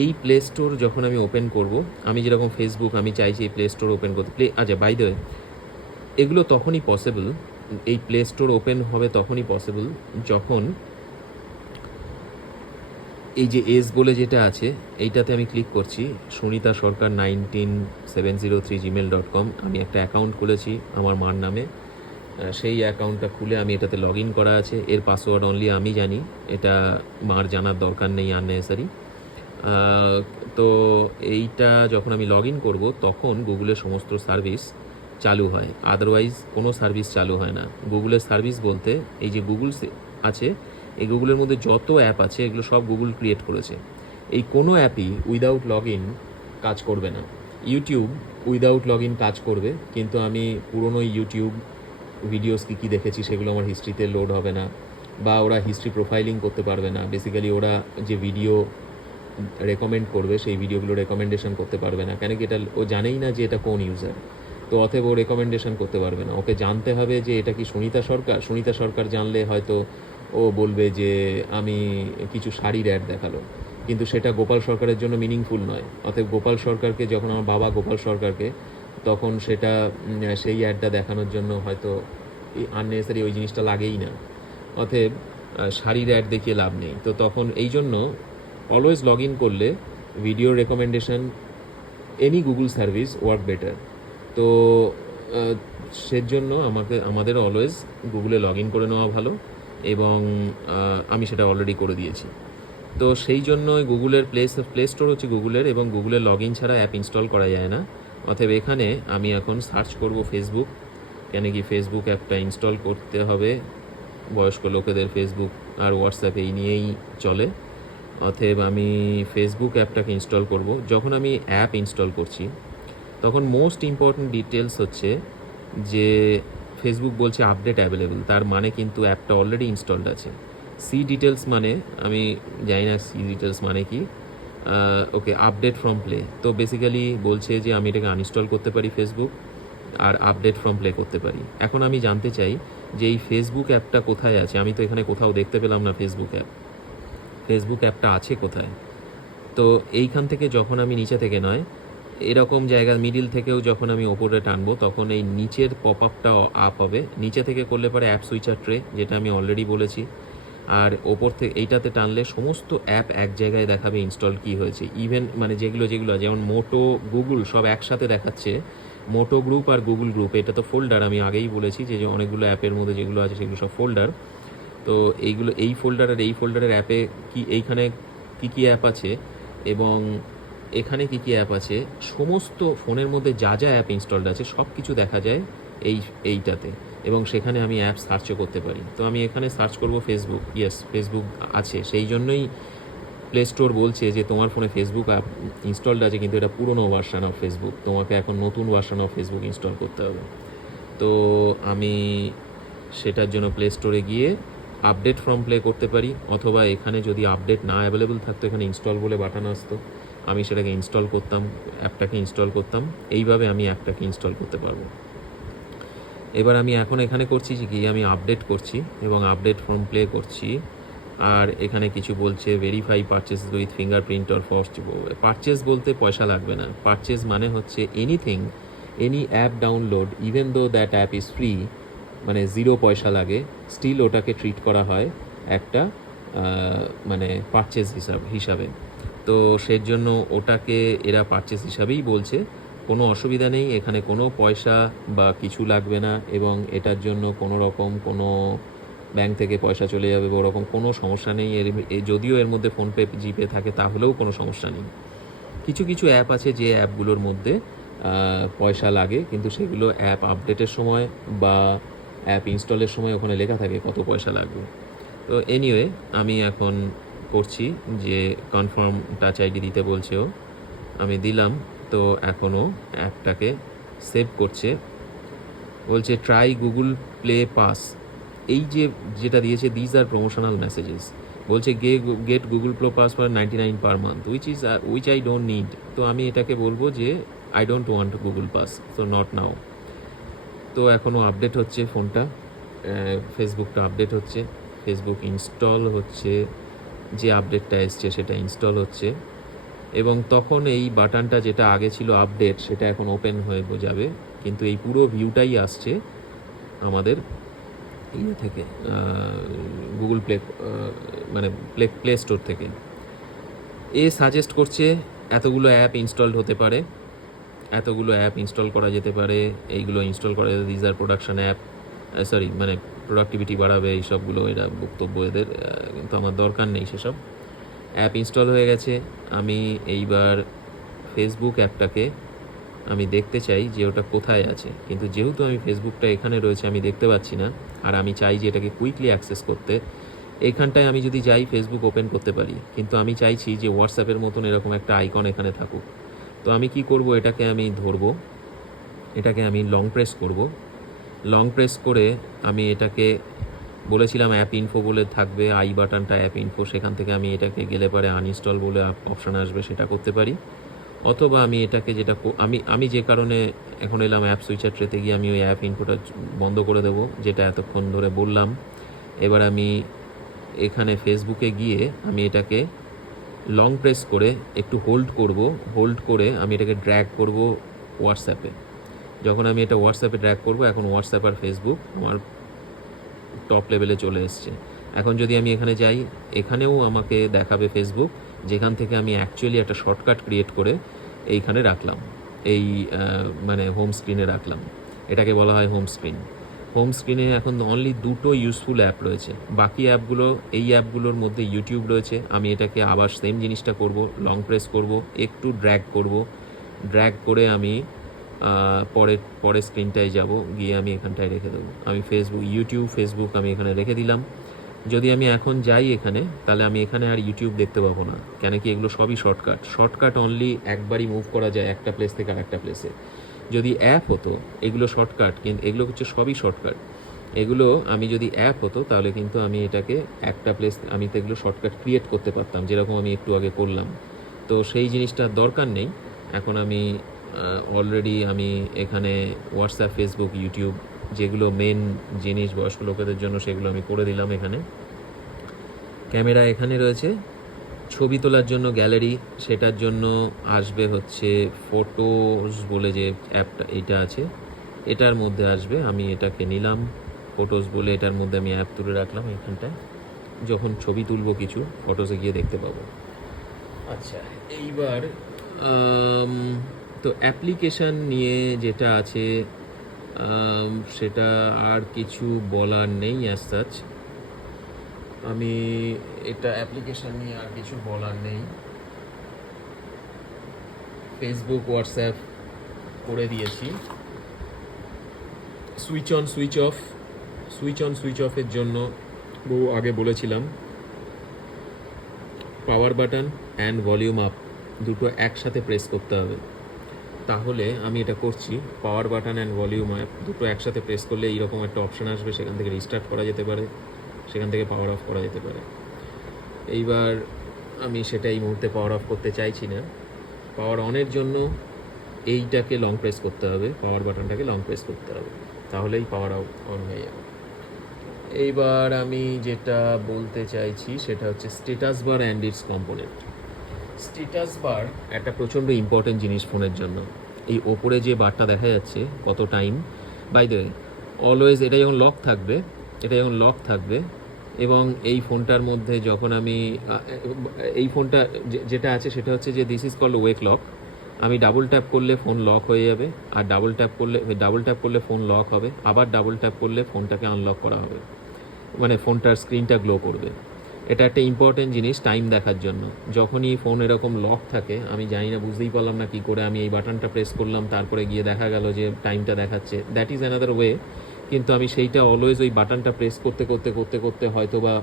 এই প্লে স্টোর যখন আমি ওপেন করব, আমি যেরকম ফেসবুক আমি চাইছি এই প্লে স্টোর ওপেন করতে, আচ্ছা বাই দ্য ওয়ে, এগুলো তখনই পসিবল, এই প্লে স্টোর ওপেন হবে তখনই পসিবল যখন এই যে এস বলে যেটা আছে এইটাতে আমি ক্লিক করছি, সুনিতা সরকার 19703gmail.com, আমি একটা অ্যাকাউন্ট খুলেছি আমার মার নামে। সেই অ্যাকাউন্টটা খুলে আমি এটাতে লগ ইন করা আছে, এর পাসওয়ার্ড অনলি আমি জানি, এটা মার জানার দরকার নেই আননেসেসারি। তো এইটা যখন আমি লগ ইন করবো তখন গুগলের সমস্ত সার্ভিস চালু হয়, আদারওয়াইজ কোনো সার্ভিস চালু হয় না। গুগলের সার্ভিস বলতে এই যে গুগল আছে, এই গুগলের মধ্যে যত অ্যাপ আছে এগুলো সব গুগল ক্রিয়েট করেছে। এই কোনো অ্যাপই উইদাউট লগ ইন কাজ করবে না। ইউটিউব উইদাউট লগ ইন কাজ করবে, কিন্তু আমি পুরনো ইউটিউব ভিডিওস কী দেখেছি সেগুলো আমার হিস্ট্রিতে লোড হবে না, বা ওরা হিস্ট্রি প্রোফাইলিং করতে পারবে না। বেসিক্যালি ওরা যে ভিডিও রেকমেন্ড করবে সেই ভিডিওগুলো রেকমেন্ডেশন করতে পারবে না, কেন কি এটা ও জানেই না যে এটা কোন ইউজার, তো অতএব ও রেকমেন্ডেশন করতে পারবে না। ওকে জানতে হবে যে এটা কি সুনিতা সরকার। সুনিতা সরকার জানলে হয়তো ও বলবে যে আমি কিছু শাড়ির অ্যাড দেখালো, কিন্তু সেটা গোপাল সরকারের জন্য মিনিংফুল নয়। অতএব গোপাল সরকারকে, যখন আমার বাবা গোপাল সরকারকে, তখন সেটা সেই অ্যাডটা দেখানোর জন্য হয়তো আননেসেসারি ওই জিনিসটা লাগেই না। অতএব শাড়ির অ্যাড দেখিয়ে লাভ নেই। তো তখন এই জন্য অলওয়েজ লগ ইন করলে video recommendation any Google service work better. তো সেজন্য আমাদের অলওয়েজ গুগলে লগ ইন করে নেওয়া ভালো, এবং আমি সেটা অলরেডি করে দিয়েছি। তো সেই জন্য গুগলের প্লে স্টোর হচ্ছে গুগলের, এবং গুগলের লগ ইন ছাড়া অ্যাপ ইনস্টল করা যায় না। অতএব এখানে আমি এখন সার্চ করব ফেসবুক, কেন কি ফেসবুক অ্যাপটা ইনস্টল করতে হবে। বয়স্ক লোকেদের ফেসবুক আর হোয়াটসঅ্যাপ এই নিয়েই চলে। অতএব আমি ফেসবুক অ্যাপটাকে ইনস্টল করব। যখন আমি অ্যাপ ইনস্টল করছি তখন মোস্ট ইম্পর্ট্যান্ট ডিটেলস হচ্ছে যে ফেসবুক বলছে আপডেট অ্যাভেলেবল, তার মানে কিন্তু অ্যাপটা অলরেডি ইনস্টলড আছে। সি ডিটেলস মানে আমি জানি না সি ডিটেলস মানে কি, ওকে, আপডেট ফ্রম প্লে। তো বেসিক্যালি বলছে যে আমি এটাকে আনইনস্টল করতে পারি ফেসবুক, আর আপডেট ফ্রম প্লে করতে পারি। এখন আমি জানতে চাই যে এই ফেসবুক অ্যাপটা কোথায় আছে, আমি তো এখানে কোথাও দেখতে পেলাম না ফেসবুক অ্যাপ। ফেসবুক অ্যাপটা আছে কোথায়? তো এইখান থেকে যখন আমি নিচে থেকে নয় এরকম জায়গা মিডিল থেকেও যখন আমি ওপরে টানবো তখন এই নিচের পপ আপটা আপ হবে। নিচে থেকে করলে পরে অ্যাপ সুইচার ট্রে, যেটা আমি অলরেডি বলেছি। আর ওপর থেকে এইটাতে টানলে সমস্ত অ্যাপ এক জায়গায় দেখাবে ইনস্টল কি হয়েছে। ইভেন মানে যেগুলো যেমন মোটো, গুগল সব একসাথে দেখাচ্ছে। মোটো গ্রুপ আর গুগল গ্রুপ এটা তো ফোল্ডার, আমি আগেই বলেছি যে অনেকগুলো অ্যাপের মধ্যে যেগুলো আছে সেগুলো সব ফোল্ডার। তো এইগুলো এই ফোল্ডার আর এই ফোল্ডারের অ্যাপে কি এইখানে কি কি অ্যাপ আছে এবং এখানে কি কি অ্যাপ আছে, সমস্ত ফোনের মধ্যে যা যা অ্যাপ ইনস্টলড আছে সব কিছু দেখা যায় এইটাতে। এবং সেখানে আমি অ্যাপ সার্চও করতে পারি। তো আমি এখানে সার্চ করব ফেসবুক। ইয়েস, ফেসবুক আছে, সেই জন্যই প্লে স্টোর বলছে যে তোমার ফোনে ফেসবুক অ্যাপ ইনস্টলড আছে, কিন্তু এটা পুরনো ভার্সান অফ ফেসবুক, তোমাকে এখন নতুন ভার্সান অফ ফেসবুক ইনস্টল করতে হবে। তো আমি সেটার জন্য প্লে স্টোরে গিয়ে আপডেট ফ্রম প্লে করতে পারি, অথবা এখানে যদি আপডেট না অ্যাভেলেবল থাকতো এখানে ইনস্টল বলে বাটন আসতো, আমি সেটাকে ইনস্টল করতাম, অ্যাপটাকে ইনস্টল করতাম। এইভাবে আমি অ্যাপটাকে ইনস্টল করতে পারবো। এবার আমি এখন এখানে করছি যে কি, আমি আপডেট করছি এবং আপডেট ফ্রম প্লে করছি। আর এখানে কিছু বলছে verify purchase with fingerprint or first. Purchase বলতে পয়সা লাগবে না, পারচেস মানে হচ্ছে anything, any app download even though that app is free, মানে 0 পয়সা লাগে, স্টিল ওটাকে ট্রিট করা হয় একটা মানে পারচেস হিসাবে। তো সেই জন্য ওটাকে এরা পারচেস হিসাবেই বলছে। কোনো অসুবিধা নেই, এখানে কোনো পয়সা বা কিছু লাগবে না, এবং এটার জন্য কোনো রকম কোনো ব্যাংক থেকে পয়সা চলে যাবে বা ওরকম কোনো সমস্যা নেই। যদিও এর মধ্যে ফোনপে, জিপে থাকে, তাহলেও কোনো সমস্যা নেই। কিছু কিছু অ্যাপ আছে যে অ্যাপগুলোর মধ্যে পয়সা লাগে, কিন্তু সেগুলো অ্যাপ আপডেটের সময় বা অ্যাপ ইনস্টলের সময় ওখানে লেখা থাকে কত পয়সা লাগবে। তো এনিওয়ে আমি এখন করছি যে কনফার্ম টাচ আইডি দিতে বলছেও, আমি দিলাম। তো এখনও অ্যাপটাকে সেভ করছে, বলছে ট্রাই গুগল প্লে পাস। এই যে যেটা দিয়েছে, দিজ আর প্রমোশনাল মেসেজেস, বলছে get Google play pass for 99 per month which I don't need. তো আমি এটাকে বলবো যে I don't want Google pass, তো নট নাও। তো এখনও আপডেট হচ্ছে ফোনটা, ফেসবুকটা আপডেট হচ্ছে, ফেসবুক ইনস্টল হচ্ছে, যে আপডেটটা এসছে সেটা ইনস্টল হচ্ছে। এবং তখন এই বাটনটা যেটা আগে ছিল আপডেট, সেটা এখন ওপেন হয়ে যাবে, কিন্তু এই পুরো ভিউটাই আসছে আমাদের ইয়ে থেকে, গুগল প্লে মানে প্লে স্টোর থেকে। সাজেস্ট করছে এতগুলো অ্যাপ ইনস্টলড হতে পারে, এতগুলো অ্যাপ ইনস্টল করা যেতে পারে, এইগুলো ইনস্টল করা যেতে, these are production app, sorry মানে প্রোডাক্টিভিটি বাড়াবে এইসবগুলো এরা বক্তব্য এদের, কিন্তু আমার দরকার নেই সেসব। অ্যাপ ইনস্টল হয়ে গেছে। আমি এইবার ফেসবুক অ্যাপটাকে আমি দেখতে চাই যে ওটা কোথায় আছে, কিন্তু যেহেতু আমি ফেসবুকটা এখানে রয়েছে আমি দেখতে পাচ্ছি না, আর আমি চাই যে এটাকে কুইকলি অ্যাক্সেস করতে। এইখানটায় আমি যদি যাই ফেসবুক ওপেন করতে পারি, কিন্তু আমি চাইছি যে হোয়াটসঅ্যাপের মতন এরকম একটা আইকন এখানে থাকুক। তো আমি কি করব, এটাকে আমি ধরবো, এটাকে আমি লং প্রেস করব। লং প্রেস করে আমি এটাকে বলেছিলাম অ্যাপ ইনফো বলে থাকবে, আই বাটনটা অ্যাপ ইনফো, সেখান থেকে আমি এটাকে গেলে পরে আনইনস্টল বলে অপশান আসবে, সেটা করতে পারি। অথবা আমি এটাকে যেটা আমি যে কারণে এখন এলাম অ্যাপ সুইচার ট্রেতে গিয়ে আমি ওই অ্যাপ ইনফোটা বন্ধ করে দেবো, যেটা এতক্ষণ ধরে বললাম। এবার আমি এখানে ফেসবুকে গিয়ে আমি এটাকে লং প্রেস করে একটু হোল্ড করে আমি এটাকে ড্র্যাগ করব হোয়াটসঅ্যাপে। যখন আমি এটা হোয়াটসঅ্যাপে ড্র্যাগ করব, এখন হোয়াটসঅ্যাপ আর ফেসবুক আমার টপ লেভেলে চলে এসছে। এখন যদি আমি এখানে যাই, এখানেও আমাকে দেখাবে ফেসবুক, যেখান থেকে আমি অ্যাকচুয়ালি একটা শর্টকাট ক্রিয়েট করে এইখানে রাখলাম, এই মানে হোম স্ক্রিনে রাখলাম। এটাকে বলা হয় হোম স্ক্রিন। হোম স্ক্রিনে এখন অনলি 2টো ইউজফুল অ্যাপ রয়েছে, বাকি অ্যাপগুলো, এই অ্যাপগুলোর মধ্যে ইউটিউব রয়েছে। আমি এটাকে আবার সেম জিনিসটা করব, লং প্রেস করব, একটু ড্র্যাগ করে আমি পরের স্ক্রিনটায় যাব, গিয়ে আমি এখানটায় রেখে দেবো। আমি ফেসবুক আমি এখানে রেখে দিলাম। যদি আমি এখন যাই এখানে, তাহলে আমি এখানে আর ইউটিউব দেখতে পাবো না, কেন কি এগুলো সবই শর্টকাট অনলি একবারই মুভ করা যায় একটা প্লেস থেকে আর একটা প্লেসে। যদি অ্যাপ হতো এগুলো শর্টকাট, কিন্তু এগুলো হচ্ছে সবই শর্টকাট। এগুলো আমি যদি অ্যাপ হতো তাহলে কিন্তু আমি এটাকে একটা প্লেস, আমি তো এগুলো শর্টকাট ক্রিয়েট করতে পারতাম, যেরকম আমি একটু আগে করলাম। তো সেই জিনিসটার দরকার নেই। এখন আমি অলরেডি আমি এখানে হোয়াটসঅ্যাপ, ফেসবুক, ইউটিউব, যেগুলো মেন জিনিস বয়স্ক লোকেদের জন্য, সেগুলো আমি করে দিলাম। এখানে ক্যামেরা এখানে রয়েছে, ছবি তোলার জন্য গ্যালারি, সেটার জন্য আসবে হচ্ছে ফটোজ বলে যে অ্যাপটা এইটা আছে, এটার মধ্যে আসবে। আমি এটাকে নিলাম ফটোজ বলে, এটার মধ্যে আমি অ্যাপ তুলে রাখলাম এইখানটায়। যখন ছবি তুলবো কিছু, ফটোসে গিয়ে দেখতে পাবো। আচ্ছা, এইবার আম, তো অ্যাপ্লিকেশান নিয়ে যেটা আছে সেটা আর কিছু বলার নেই অ্যাজ সাচ। আমি এটা অ্যাপ্লিকেশান নিয়ে আর কিছু বলার নেই। ফেসবুক, হোয়াটসঅ্যাপ করে দিয়েছি। Switch on switch off, switch on switch অফের জন্য বহু আগে বলেছিলাম power button and volume up দুটো একসাথে প্রেস করতে হবে। তাহলে আমি এটা করছি। Power button and volume up দুটো একসাথে প্রেস করলে এইরকম একটা অপশান আসবে, সেখান থেকে রিস্টার্ট করা যেতে পারে, সেখান থেকে পাওয়ার অফ করা যেতে পারে। এইবার আমি সেটা এই মুহূর্তে পাওয়ার অফ করতে চাইছি না। পাওয়ার অনের জন্য এইটাকে লং প্রেস করতে হবে, পাওয়ার বাটনটাকে লং প্রেস করতে হবে, তাহলেই পাওয়ার অন হয়ে যাবে। এইবার আমি যেটা বলতে চাইছি সেটা হচ্ছে status bar and it's component. Status bar একটা প্রচণ্ড ইম্পর্টেন্ট জিনিস ফোনের জন্য। এই ওপরে যে বারটা দেখা যাচ্ছে কত time, by the way always এটা যখন লক থাকবে এবং এই ফোনটার মধ্যে যখন আমি এই ফোনটা যেটা আছে সেটা হচ্ছে যে দিস ইজ কল্ড ওয়েক লক। আমি ডাবল ট্যাপ করলে ফোন লক হয়ে যাবে, আর ডাবল ট্যাপ করলে ফোন লক হবে, আবার ডাবল ট্যাপ করলে ফোনটাকে আনলক করা হবে, মানে ফোনটার স্ক্রিনটা গ্লো করবে। এটা একটা ইম্পর্টেন্ট জিনিস টাইম দেখার জন্য। যখনই ফোন এরকম লক থাকে, আমি জানি না, বুঝতেই পারলাম না কী করে, আমি এই বাটনটা প্রেস করলাম, তারপরে গিয়ে দেখা গেল যে টাইমটা দেখাচ্ছে, দ্যাট ইজ অ্যানাদার ওয়ে। কিন্তু আমি সেইটা অলওয়েজ ওই বাটনটা প্রেস করতে করতে করতে করতে হয়তো বা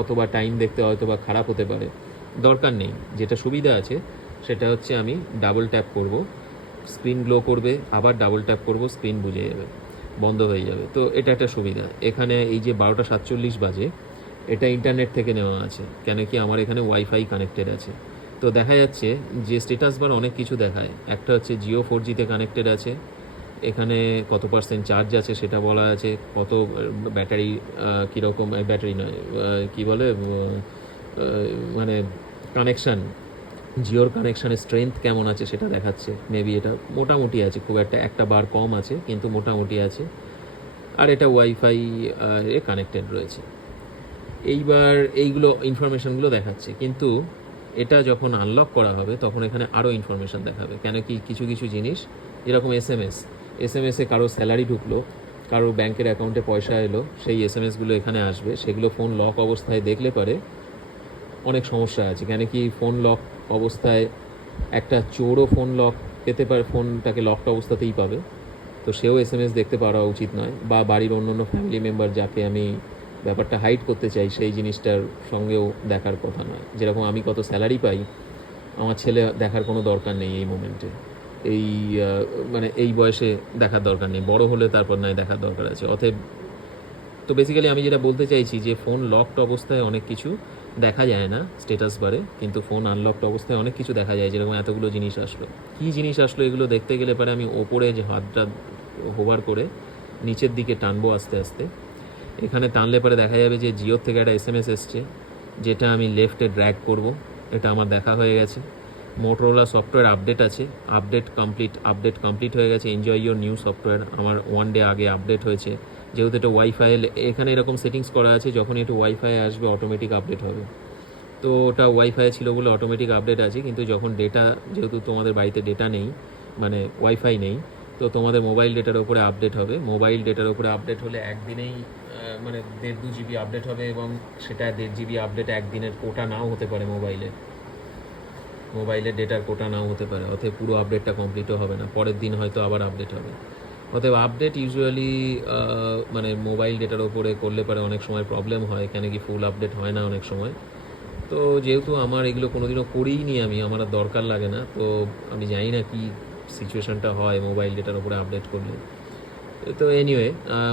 অথবা টাইম দেখতে হয়তো বা খারাপ হতে পারে, দরকার নেই। যেটা সুবিধা আছে সেটা হচ্ছে আমি ডাবল ট্যাপ করব, স্ক্রিন গ্লো করবে, আবার ডাবল ট্যাপ করব, স্ক্রিন বুঝে যাবে, বন্ধ হয়ে যাবে। তো এটা একটা সুবিধা। এখানে এই যে 12:47 বাজে, এটা ইন্টারনেট থেকে নেওয়া আছে, কেন কি আমার এখানে ওয়াইফাই কানেক্টেড আছে। তো দেখা যাচ্ছে যে স্ট্যাটাস বার অনেক কিছু দেখায়। একটা হচ্ছে জিও 4Gতে কানেক্টেড আছে, এখানে কত পার্সেন্ট চার্জ আছে সেটা বলা আছে, কত ব্যাটারি, কীরকম ব্যাটারি নয়, কী বলে, মানে কানেকশান, জিওর কানেকশানের স্ট্রেংথ কেমন আছে সেটা দেখাচ্ছে। মেবি এটা মোটামুটি আছে, খুব একটা বার কম আছে, কিন্তু মোটামুটি আছে। আর এটা ওয়াইফাই এ কানেক্টেড রয়েছে। এইবার এইগুলো ইনফরমেশানগুলো দেখাচ্ছে, কিন্তু এটা যখন আনলক করা হবে তখন এখানে আরও ইনফরমেশান দেখাবে। কেন কি কিছু কিছু জিনিস যেরকম এসএমএসে কারো স্যালারি ঢুকলো, কারো ব্যাংকের অ্যাকাউন্টে পয়সা এলো, সেই এসএমএসগুলো এখানে আসবে। সেগুলো ফোন লক অবস্থায় দেখলে পারে অনেক সমস্যা আছে। কেন কি ফোন লক অবস্থায় একটা চোরও ফোন লক পেতে পারে, ফোনটাকে লকড অবস্থাতেই পাবে। তো সেও এসএমএস দেখতে পারা উচিত নয়, বা বাড়ির অন্য অন্য ফ্যামিলি মেম্বার যাকে আমি ব্যাপারটা হাইড করতে চাই সেই জিনিসটার সঙ্গেও দেখার কথা নয়। যেরকম আমি কত স্যালারি পাই আমার ছেলে দেখার কোনো দরকার নেই এই মোমেন্টে, এই মানে এই বয়সে দেখার দরকার নেই, বড় হলে তারপর নয় দেখার দরকার আছে। অতএব তো বেসিক্যালি আমি যেটা বলতে চাইছি যে ফোন লকড অবস্থায় অনেক কিছু দেখা যায় না স্ট্যাটাস বারে, কিন্তু ফোন আনলকড অবস্থায় অনেক কিছু দেখা যায়। যেরকম এতগুলো জিনিস আসলো, কী জিনিস আসলো এগুলো দেখতে গেলে পরে আমি ওপরে যে হাতটা হোভার করে নিচের দিকে টানবো আস্তে আস্তে। এখানে টানলে পরে দেখা যাবে যে জিওর থেকে একটা এসএমএস এসছে, যেটা আমি লেফটে ড্র্যাগ করব। এটা আমার দেখা হয়ে গেছে। মোটরোলা সফটওয়্যার আপডেট আছে, আপডেট কমপ্লিট হয়ে গেছে, এনজয় ইয়োর নিউ সফটওয়্যার। আমার 1 ডে আগে আপডেট হয়েছে। যেহেতু এটা ওয়াইফাই, এখানে এরকম সেটিংস করা আছে যখন একটু ওয়াইফাই আসবে অটোমেটিক আপডেট হবে। তো ওটা ওয়াইফাই ছিল বলে অটোমেটিক আপডেট আছে, কিন্তু যখন ডেটা, যেহেতু তোমাদের বাড়িতে ডেটা নেই, মানে ওয়াইফাই নেই, তো তোমাদের মোবাইল ডেটার ওপরে আপডেট হবে। মোবাইল ডেটার ওপরে আপডেট হলে একদিনেই মানে 1.5-2 জিবি আপডেট হবে, এবং সেটা 1.5 জিবি আপডেট একদিনের কোটা নাও হতে পারে, মোবাইলের ডেটার কোটা নাও হতে পারে। অতএব পুরো আপডেটটা কমপ্লিটও হবে না, পরের দিন হয়তো আবার আপডেট হবে। অতএব আপডেট ইউজুয়ালি মানে মোবাইল ডেটার ওপরে করলে পরে অনেক সময় প্রবলেম হয়, কেন কি ফুল আপডেট হয় না অনেক সময়। তো যেহেতু আমার এগুলো কোনোদিনও করিনি, আমার আর দরকার লাগে না, তো আমি জানি না কি সিচুয়েশানটা হয় মোবাইল ডেটার ওপরে আপডেট করলে। তো এনিওয়ে,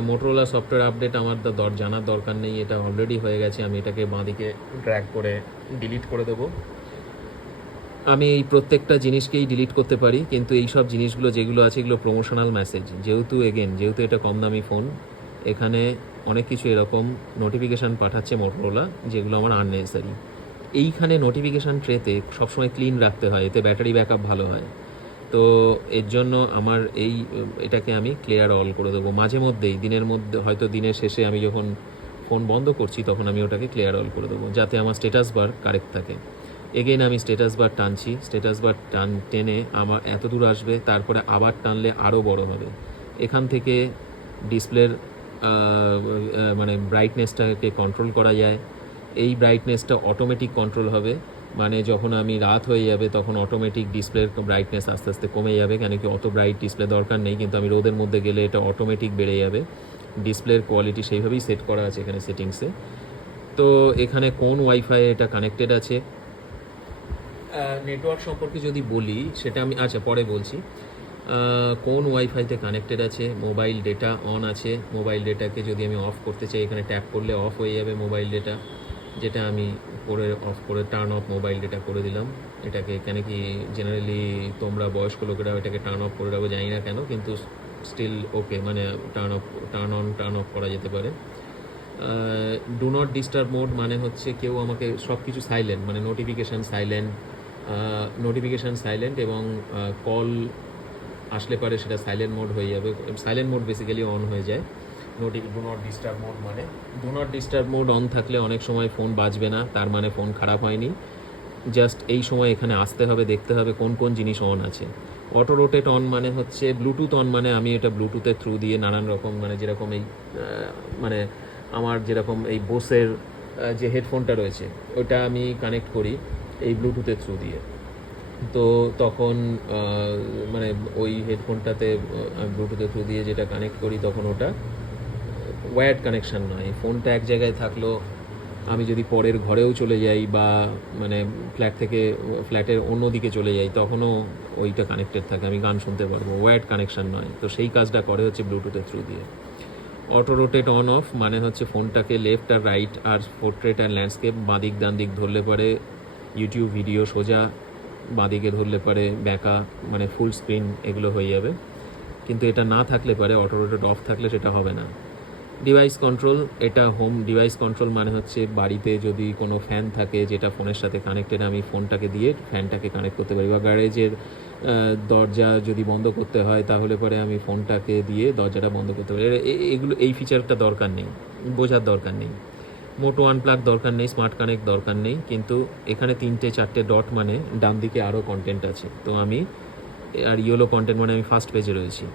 মোটরোলা সফটওয়্যার আপডেট আমার জানার দরকার নেই, এটা অলরেডি হয়ে গেছে। আমি এটাকে বাঁদিকে ড্র্যাগ করে ডিলিট করে দেবো। আমি এই প্রত্যেকটা জিনিসকেই ডিলিট করতে পারি, কিন্তু এই সব জিনিসগুলো যেগুলো আছে এগুলো প্রমোশনাল মেসেজ। যেহেতু এটা কম দামি ফোন, এখানে অনেক কিছু এরকম নোটিফিকেশান পাঠাচ্ছে মোটরোলা, যেগুলো আমার আননেসেসারি। এইখানে নোটিফিকেশান ট্রেতে সবসময় ক্লিন রাখতে হয়, এতে ব্যাটারি ব্যাকআপ ভালো হয়। তো এর জন্য আমার এটাকে আমি ক্লিয়ার অল করে দেবো মাঝে মধ্যেই, দিনের মধ্যে হয়তো দিনের শেষে আমি যখন ফোন বন্ধ করছি তখন আমি ওটাকে ক্লিয়ার অল করে দেবো, যাতে আমার স্ট্যাটাস বার কারেক্ট থাকে। এগেইন আমি স্ট্যাটাস বার টানছি, স্ট্যাটাস বার টেনে আমার এত দূর আসবে, তারপরে আবার টানলে আরও বড় হবে। এখান থেকে ডিসপ্লের মানে ব্রাইটনেসটাকে কন্ট্রোল করা যায়। এই ব্রাইটনেসটা অটোমেটিক কন্ট্রোল হবে, মানে যখন আমি রাত হয়ে যাবে তখন অটোমেটিক ডিসপ্লের ব্রাইটনেস আস্তে আস্তে কমে যাবে, কেন কি অত ব্রাইট ডিসপ্লে দরকার নেই, কিন্তু আমি রোদের মধ্যে গেলে এটা অটোমেটিক বেড়ে যাবে। ডিসপ্লের কোয়ালিটি সেইভাবেই সেট করা আছে এখানে সেটিংসে। তো এখানে কোন ওয়াইফাই এটা কানেক্টেড আছে, নেটওয়ার্ক সম্পর্কে যদি বলি সেটা আমি আচ্ছা পরে বলছি। কোন ওয়াইফাইতে কানেক্টেড আছে, মোবাইল ডেটা অন আছে। মোবাইল ডেটাকে যদি আমি অফ করতে চাই এখানে ট্যাপ করলে অফ হয়ে যাবে মোবাইল ডেটা, যেটা আমি করে অফ করে টার্ন অফ মোবাইল ডেটা করে দিলাম। এটাকে কেন কি জেনারেলি তোমরা বয়স্ক লোকেরা এটাকে টার্ন অফ করে রাখবো জানি না কেন, কিন্তু স্টিল ওকে, মানে টার্ন অফ করা যেতে পারে। ডু নট ডিস্টার্ব মোড মানে হচ্ছে কেউ আমাকে সব কিছু সাইলেন্ট, মানে নোটিফিকেশান সাইলেন্ট এবং কল আসলে পারে সেটা সাইলেন্ট মোড হয়ে যাবে। সাইলেন্ট মোড বেসিক্যালি অন হয়ে যায় ডু নট ডিস্টার্ব মোড মানে। Do not disturb mode on থাকলে অনেক সময় ফোন বাজবে না, তার মানে ফোন খারাপ হয়নি। জাস্ট এই সময় এখানে আসতে হবে, দেখতে হবে কোন কোন জিনিস অন আছে। অটো রোটেট অন মানে হচ্ছে ব্লুটুথ অন, মানে আমি এটা ব্লুটুথের থ্রু দিয়ে নানান রকম, মানে যেরকম এই মানে আমার যেরকম এই বোসের যে হেডফোনটা রয়েছে ওটা আমি কানেক্ট করি এই ব্লুটুথের থ্রু দিয়ে। তো তখন মানে ওই হেডফোনটাতে ব্লুটুথের থ্রু দিয়ে যেটা কানেক্ট করি তখন ওটা ওয়্যার্ড কানেকশান নয়। ফোনটা এক জায়গায় থাকলো, আমি যদি পরের ঘরেও চলে যাই বা মানে ফ্ল্যাটের অন্য দিকে চলে যাই তখনও ওইটা কানেক্টেড থাকে, আমি গান শুনতে পারবো, ওয়্যার্ড কানেকশান নয়। তো সেই কাজটা করে হচ্ছে ব্লুটুথের থ্রু দিয়ে। অটো রোটেট অন অফ মানে হচ্ছে ফোনটাকে লেফট আর রাইট আর পোর্ট্রেট আর ল্যান্ডস্কেপ বাঁদিক ডান দিক ধরলে পারে, ইউটিউব ভিডিও সোজা বাঁদিকে ধরলে পারে, ব্যাকা মানে ফুল স্ক্রিন এগুলো হয়ে যাবে। কিন্তু এটা না থাকলে পারে, অটো রোটেট অফ থাকলে সেটা হবে না। ডিভাইস কন্ট্রোল, এটা হোম ডিভাইস কন্ট্রোল মানে হচ্ছে বাড়িতে যদি কোনো ফ্যান থাকে যেটা ফোনের সাথে কানেক্টেড, আমি ফোনটাকে দিয়ে ফ্যানটাকে কানেক্ট করতে পারি। বা গ্যারেজের দরজা যদি বন্ধ করতে হয় তাহলে পরে আমি ফোনটাকে দিয়ে দরজাটা বন্ধ করতে পারি। এগুলো এই ফিচারটা দরকার নেই, বোঝার দরকার নেই। মোটো আনপ্লাগ দরকার নেই, স্মার্ট কানেক্ট দরকার নেই, কিন্তু এখানে 3-4 ডট মানে ডান দিকে আরও কন্টেন্ট আছে। তো আমি আর ইয়েলো কন্টেন্ট মানে আমি ফার্স্ট পেজে রয়েছি,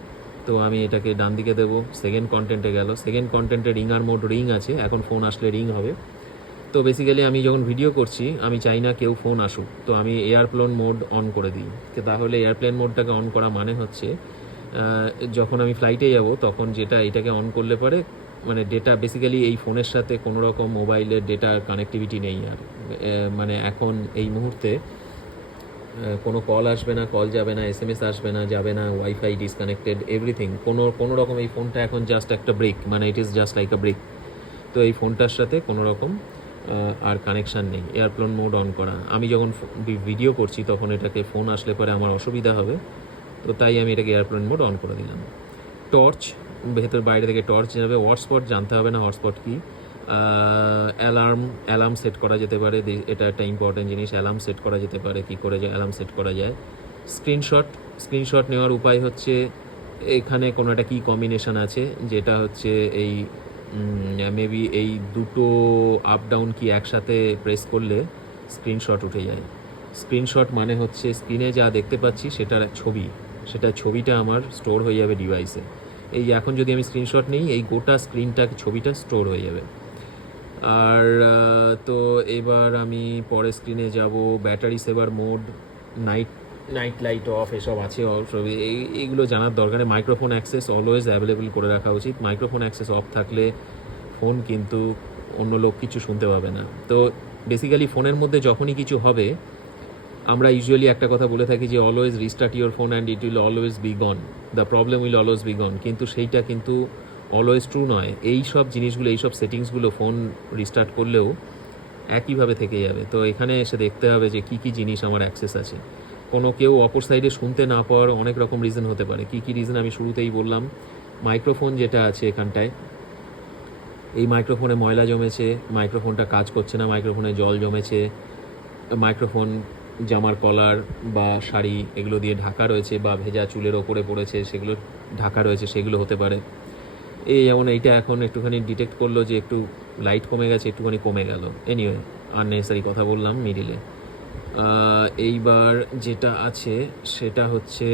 তো আমি এটাকে ডান দিকে দেবো। সেকেন্ড কন্টেন্টে গেল, সেকেন্ড কন্টেন্টে রিঙ্গার মোড রিং আছে, এখন ফোন আসলে রিং হবে। তো বেসিক্যালি আমি যখন ভিডিও করছি আমি চাই না কেউ ফোন আসুক, তো আমি এয়ারপ্লেন মোড অন করে দিই। তাহলে এয়ারপ্লেন মোডটাকে অন করা মানে হচ্ছে যখন আমি ফ্লাইটে যাব তখন যেটা এটাকে অন করলে পরে মানে ডেটা বেসিক্যালি এই ফোনের সাথে কোনো রকম মোবাইলের ডেটার কানেক্টিভিটি নেই আর। মানে এখন এই মুহূর্তে কোনো কল আসবে না, কল যাবে না, SMS আসবে না, যাবে না, ওয়াইফাই ডিসকানেক্টেড, এভরিথিং। কোনো রকম এই ফোনটা এখন জাস্ট একটা ব্রেক, মানে it is just like a break. তো এই ফোনটার সাথে কোনো রকম আর কানেকশান নেই এয়ারপ্লেন মোড অন করা। আমি যখন ভিডিও করছি তখন এটাকে ফোন আসলে পরে আমার অসুবিধা হবে, তো তাই আমি এটাকে এয়ারপ্লেন মোড অন করে দিলাম। টর্চ, ভেতর বাইরে থেকে টর্চ যাবে। হটস্পট জানতে হবে না হটস্পট কি। অ্যালার্ম সেট করা যেতে পারে, এটা একটা ইম্পর্টেন্ট জিনিস। অ্যালার্ম সেট করা যেতে পারে, কী করে যে অ্যালার্ম সেট করা যায়। স্ক্রিনশট নেওয়ার উপায় হচ্ছে এখানে কোনো একটা কি কম্বিনেশান আছে, যেটা হচ্ছে এই মেবি এই দুটো আপ ডাউন কি একসাথে প্রেস করলে স্ক্রিনশট উঠে যায়। স্ক্রিনশট মানে হচ্ছে স্ক্রিনে যা দেখতে পাচ্ছি সেটার ছবিটা আমার স্টোর হয়ে যাবে ডিভাইসে। এই এখন যদি আমি স্ক্রিনশট নিই এই গোটা ছবিটা স্টোর হয়ে যাবে। আর তো এবার আমি পরের স্ক্রিনে যাব। Battery saver mode, night light off এসব আছে, এইগুলো জানার দরকার নেই। মাইক্রোফোন অ্যাক্সেস অলওয়েজ অ্যাভেলেবল করে রাখা উচিত। মাইক্রোফোন অ্যাক্সেস অফ থাকলে ফোন কিন্তু অন্য লোক কিছু শুনতে পাবে না। তো বেসিক্যালি ফোনের মধ্যে যখনই কিছু হবে আমরা ইউজুয়ালি একটা কথা বলে থাকি যে always restart your phone and it will always be gone, the problem will always be gone. কিন্তু সেইটা কিন্তু অলওয়েজ ট্রু নয়। এই সব জিনিসগুলো, এই সব সেটিংসগুলো ফোন রিস্টার্ট করলেও একইভাবে থেকে যাবে। তো এখানে এসে দেখতে হবে যে কী কী জিনিস আমার অ্যাক্সেস আছে। কেউ অপর সাইডে শুনতে না পাওয়ার অনেক রকম রিজন হতে পারে। কী কী রিজন আমি শুরুতেই বললাম। মাইক্রোফোন যেটা আছে এখানটায়, এই মাইক্রোফোনে ময়লা জমেছে, মাইক্রোফোনটা কাজ করছে না, মাইক্রোফোনে জল জমেছে, মাইক্রোফোন, জামার কলার বা শাড়ি এগুলো দিয়ে ঢাকা রয়েছে, বা ভেজা চুলের ওপরে পড়েছে সেগুলো ঢাকা রয়েছে, সেগুলো হতে পারে। এই যেমন এইটা এখন একটুখানি ডিটেক্ট করলো যে একটু লাইট কমে গেছে, একটুখানি কমে গেল। এনিওয়ে, আননেসেসারি কথা বললাম মিডিলে। এইবার যেটা আছে সেটা হচ্ছে,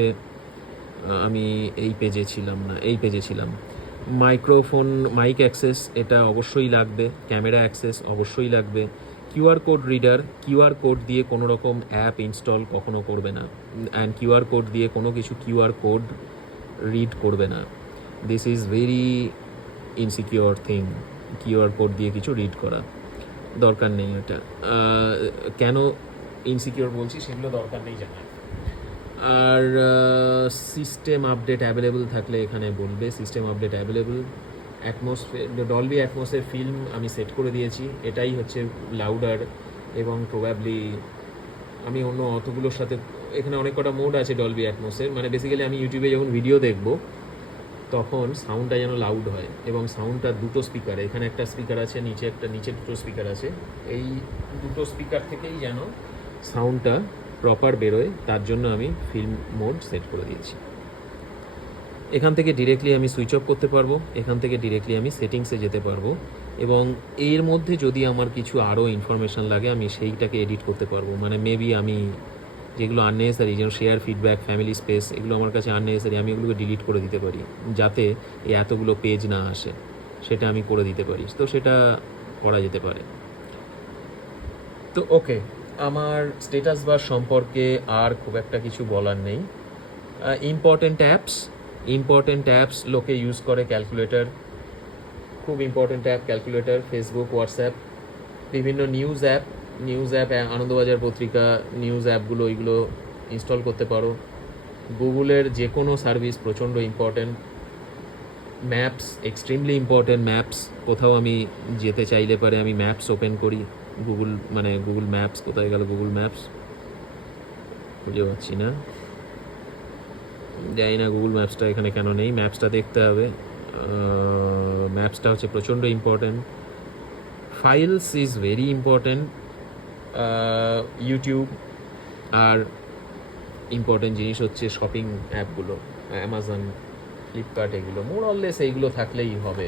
আমি এই পেজে ছিলাম না, এই পেজে ছিলাম। মাইক্রোফোন, মাইক অ্যাক্সেস এটা অবশ্যই লাগবে, ক্যামেরা অ্যাক্সেস অবশ্যই লাগবে, QR code reader, QR code দিয়ে কোনো রকম অ্যাপ ইনস্টল কখনো করবে না, অ্যান্ড কিউআর কোড দিয়ে কোনো কিছু কিউআর কোড রিড করবে না। This is very insecure thing, QR code দিয়ে কিছু রিড করা দরকার নেই। এটা কেন ইনসিকিওর বলছি সেগুলো দরকার নেই জানার। আর সিস্টেম আপডেট অ্যাভেলেবল থাকলে এখানে বলবে system update available. Atmosphere, Dolby অ্যাটমসের ফিল্ম আমি সেট করে দিয়েছি, এটাই হচ্ছে লাউডার। এবং প্রবাবলি আমি অন্য অতগুলোর সাথে, এখানে অনেক কটা মোড আছে ডলবি অ্যাটমসের, মানে বেসিক্যালি আমি ইউটিউবে যখন ভিডিও দেখব তখন সাউন্ডটা যেন লাউড হয়, এবং সাউন্ডটা দুটো স্পিকার, এখানে একটা স্পিকার আছে, নিচে দুটো স্পিকার আছে, এই দুটো স্পিকার থেকেই যেন সাউন্ডটা প্রপার বেরোয়, তার জন্য আমি ফিল্ম মোড সেট করে দিয়েছি। এখান থেকে ডিরেক্টলি আমি সুইচ অফ করতে পারবো, এখান থেকে ডিরেক্টলি আমি সেটিংসে যেতে পারবো, এবং এর মধ্যে যদি আমার কিছু আরও ইনফরমেশান লাগে আমি সেইটাকে এডিট করতে পারবো। মানে মেবি আমি যেগুলো আননেসেসারি, যেমন শেয়ার, ফিডব্যাক, ফ্যামিলি স্পেস, এগুলো আমার কাছে আননেসেসারি, আমি এগুলোকে ডিলিট করে দিতে পারি, যাতে এই এতগুলো পেজ না আসে, সেটা আমি করে দিতে পারি। তো সেটা করা যেতে পারে। তো ওকে, আমার স্ট্যাটাস বার সম্পর্কে আর খুব একটা কিছু বলার নেই। ইম্পর্টেন্ট অ্যাপস লোকে ইউজ করে, ক্যালকুলেটর খুব important app, calculator, Facebook, WhatsApp, বিভিন্ন নিউজ অ্যাপ, আনন্দবাজার পত্রিকা, নিউজ অ্যাপগুলো, ওইগুলো ইনস্টল করতে পারো। গুগলের যে কোনো সার্ভিস প্রচণ্ড important. Maps extremely important. Maps কোথাও আমি যেতে চাইলে পারে আমি ম্যাপস ওপেন করি, গুগল ম্যাপস, কোথায় গেল গুগল ম্যাপস, খুঁজে পাচ্ছি না, জানি না গুগল ম্যাপসটা এখানে কেন নেই, ম্যাপসটা দেখতে হবে। ম্যাপসটা হচ্ছে প্রচণ্ড important. Files is very important. YouTube, আর ইম্পর্টেন্ট জিনিস হচ্ছে শপিং অ্যাপগুলো, অ্যামাজন, ফ্লিপকার্ট, এগুলো মোরলেস এইগুলো থাকলেই হবে।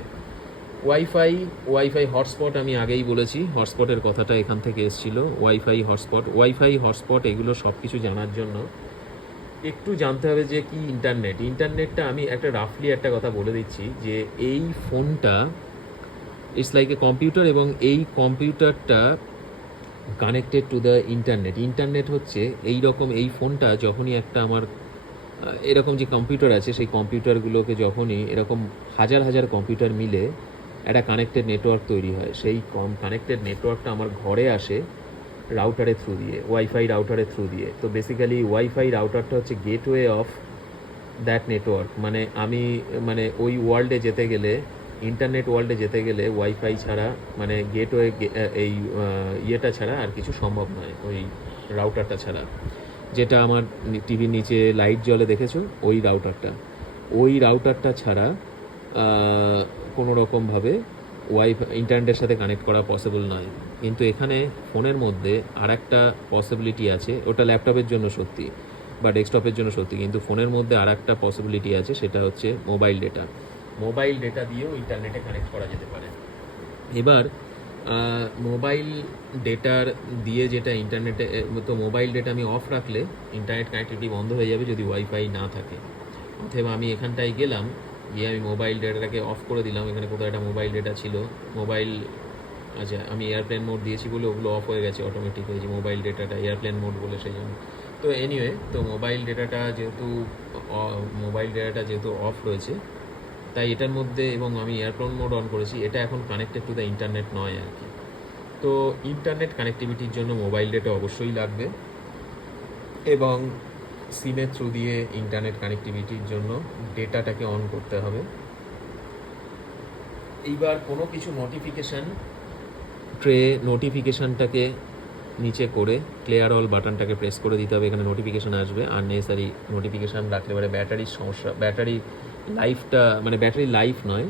ওয়াইফাই হটস্পট আমি আগেই বলেছি, হটস্পটের কথাটা এখান থেকে এসেছিল। ওয়াইফাই হটস্পট এগুলো সব কিছু জানার জন্য একটু জানতে হবে যে কি ইন্টারনেটটা আমি একটা রাফলি একটা কথা বলে দিচ্ছি, যে এই ফোনটা ইটস লাইক এ কম্পিউটার, এবং এই কম্পিউটারটা কানেক্টেড টু দ্য ইন্টারনেট হচ্ছে এই রকম। এই ফোনটা যখনই একটা আমার এরকম যে কম্পিউটার আছে, সেই কম্পিউটারগুলোকে যখনই এরকম হাজার হাজার কম্পিউটার মিলে একটা কানেক্টেড নেটওয়ার্ক তৈরি হয়, সেই কানেক্টেড নেটওয়ার্কটা আমার ঘরে আসে রাউটারের থ্রু দিয়ে, ওয়াইফাই রাউটারের থ্রু দিয়ে। তো বেসিক্যালি ওয়াইফাই রাউটারটা হচ্ছে গেটওয়ে অফ দ্যাট নেটওয়ার্ক। মানে ওই ওয়ার্ল্ডে যেতে গেলে, ইন্টারনেট ওয়ার্ল্ডে যেতে গেলে ওয়াইফাই ছাড়া, মানে গেটওয়ে, এই ইয়েটা ছাড়া আর কিছু সম্ভব নয়, ওই রাউটারটা ছাড়া। যেটা আমার টিভির নিচে লাইট জ্বলে দেখেছো, ওই রাউটারটা ছাড়া কোনো রকমভাবে ইন্টারনেটের সাথে কানেক্ট করা পসিবল নয়। কিন্তু এখানে ফোনের মধ্যে আর একটা পসিবিলিটি আছে, ওটা ল্যাপটপের জন্য সত্যি বা ডেস্কটপের জন্য সত্যি, কিন্তু ফোনের মধ্যে আর একটা পসিবিলিটি আছে, সেটা হচ্ছে মোবাইল ডেটা দিয়েও ইন্টারনেটে কানেক্ট করা যেতে পারে। এবার মোবাইল ডেটার দিয়ে যেটা ইন্টারনেটে, তো মোবাইল ডেটা আমি অফ রাখলে ইন্টারনেট কানেক্টিভিটি বন্ধ হয়ে যাবে যদি ওয়াইফাই না থাকে। অথবা আমি এখানটায় গেলাম, গিয়ে আমি মোবাইল ডেটাটাকে অফ করে দিলাম, এখানে কোথাও একটা মোবাইল ডেটা ছিল, আচ্ছা আমি এয়ারপ্লেন মোড দিয়েছি বলে ওগুলো অফ হয়ে গেছে অটোমেটিক, হয়েছে মোবাইল ডেটাটা এয়ারপ্লেন মোড বলে, সেই জন্য। তো এনিওয়ে, তো মোবাইল ডেটাটা যেহেতু অফ রয়েছে, তাই এটার মধ্যে, এবং আমি এয়ারপ্লেন মোড অন করেছি, এটা এখন কানেক্টেড টু দ্য ইন্টারনেট নয় আর কি। তো ইন্টারনেট কানেক্টিভিটির জন্য মোবাইল ডেটা অবশ্যই লাগবে, এবং সিমের থ্রু দিয়ে ইন্টারনেট কানেক্টিভিটির জন্য ডেটাটাকে অন করতে হবে। এইবার কোনো কিছু নোটিফিকেশানটাকে নিচে করে ক্লিয়ার অল বাটনটাকে প্রেস করে দিতে হবে, এখানে নোটিফিকেশান আসবে। আননেসেসারি নোটিফিকেশান রাখলে পরে ব্যাটারির সমস্যা, ব্যাটারি লাইফ নয়,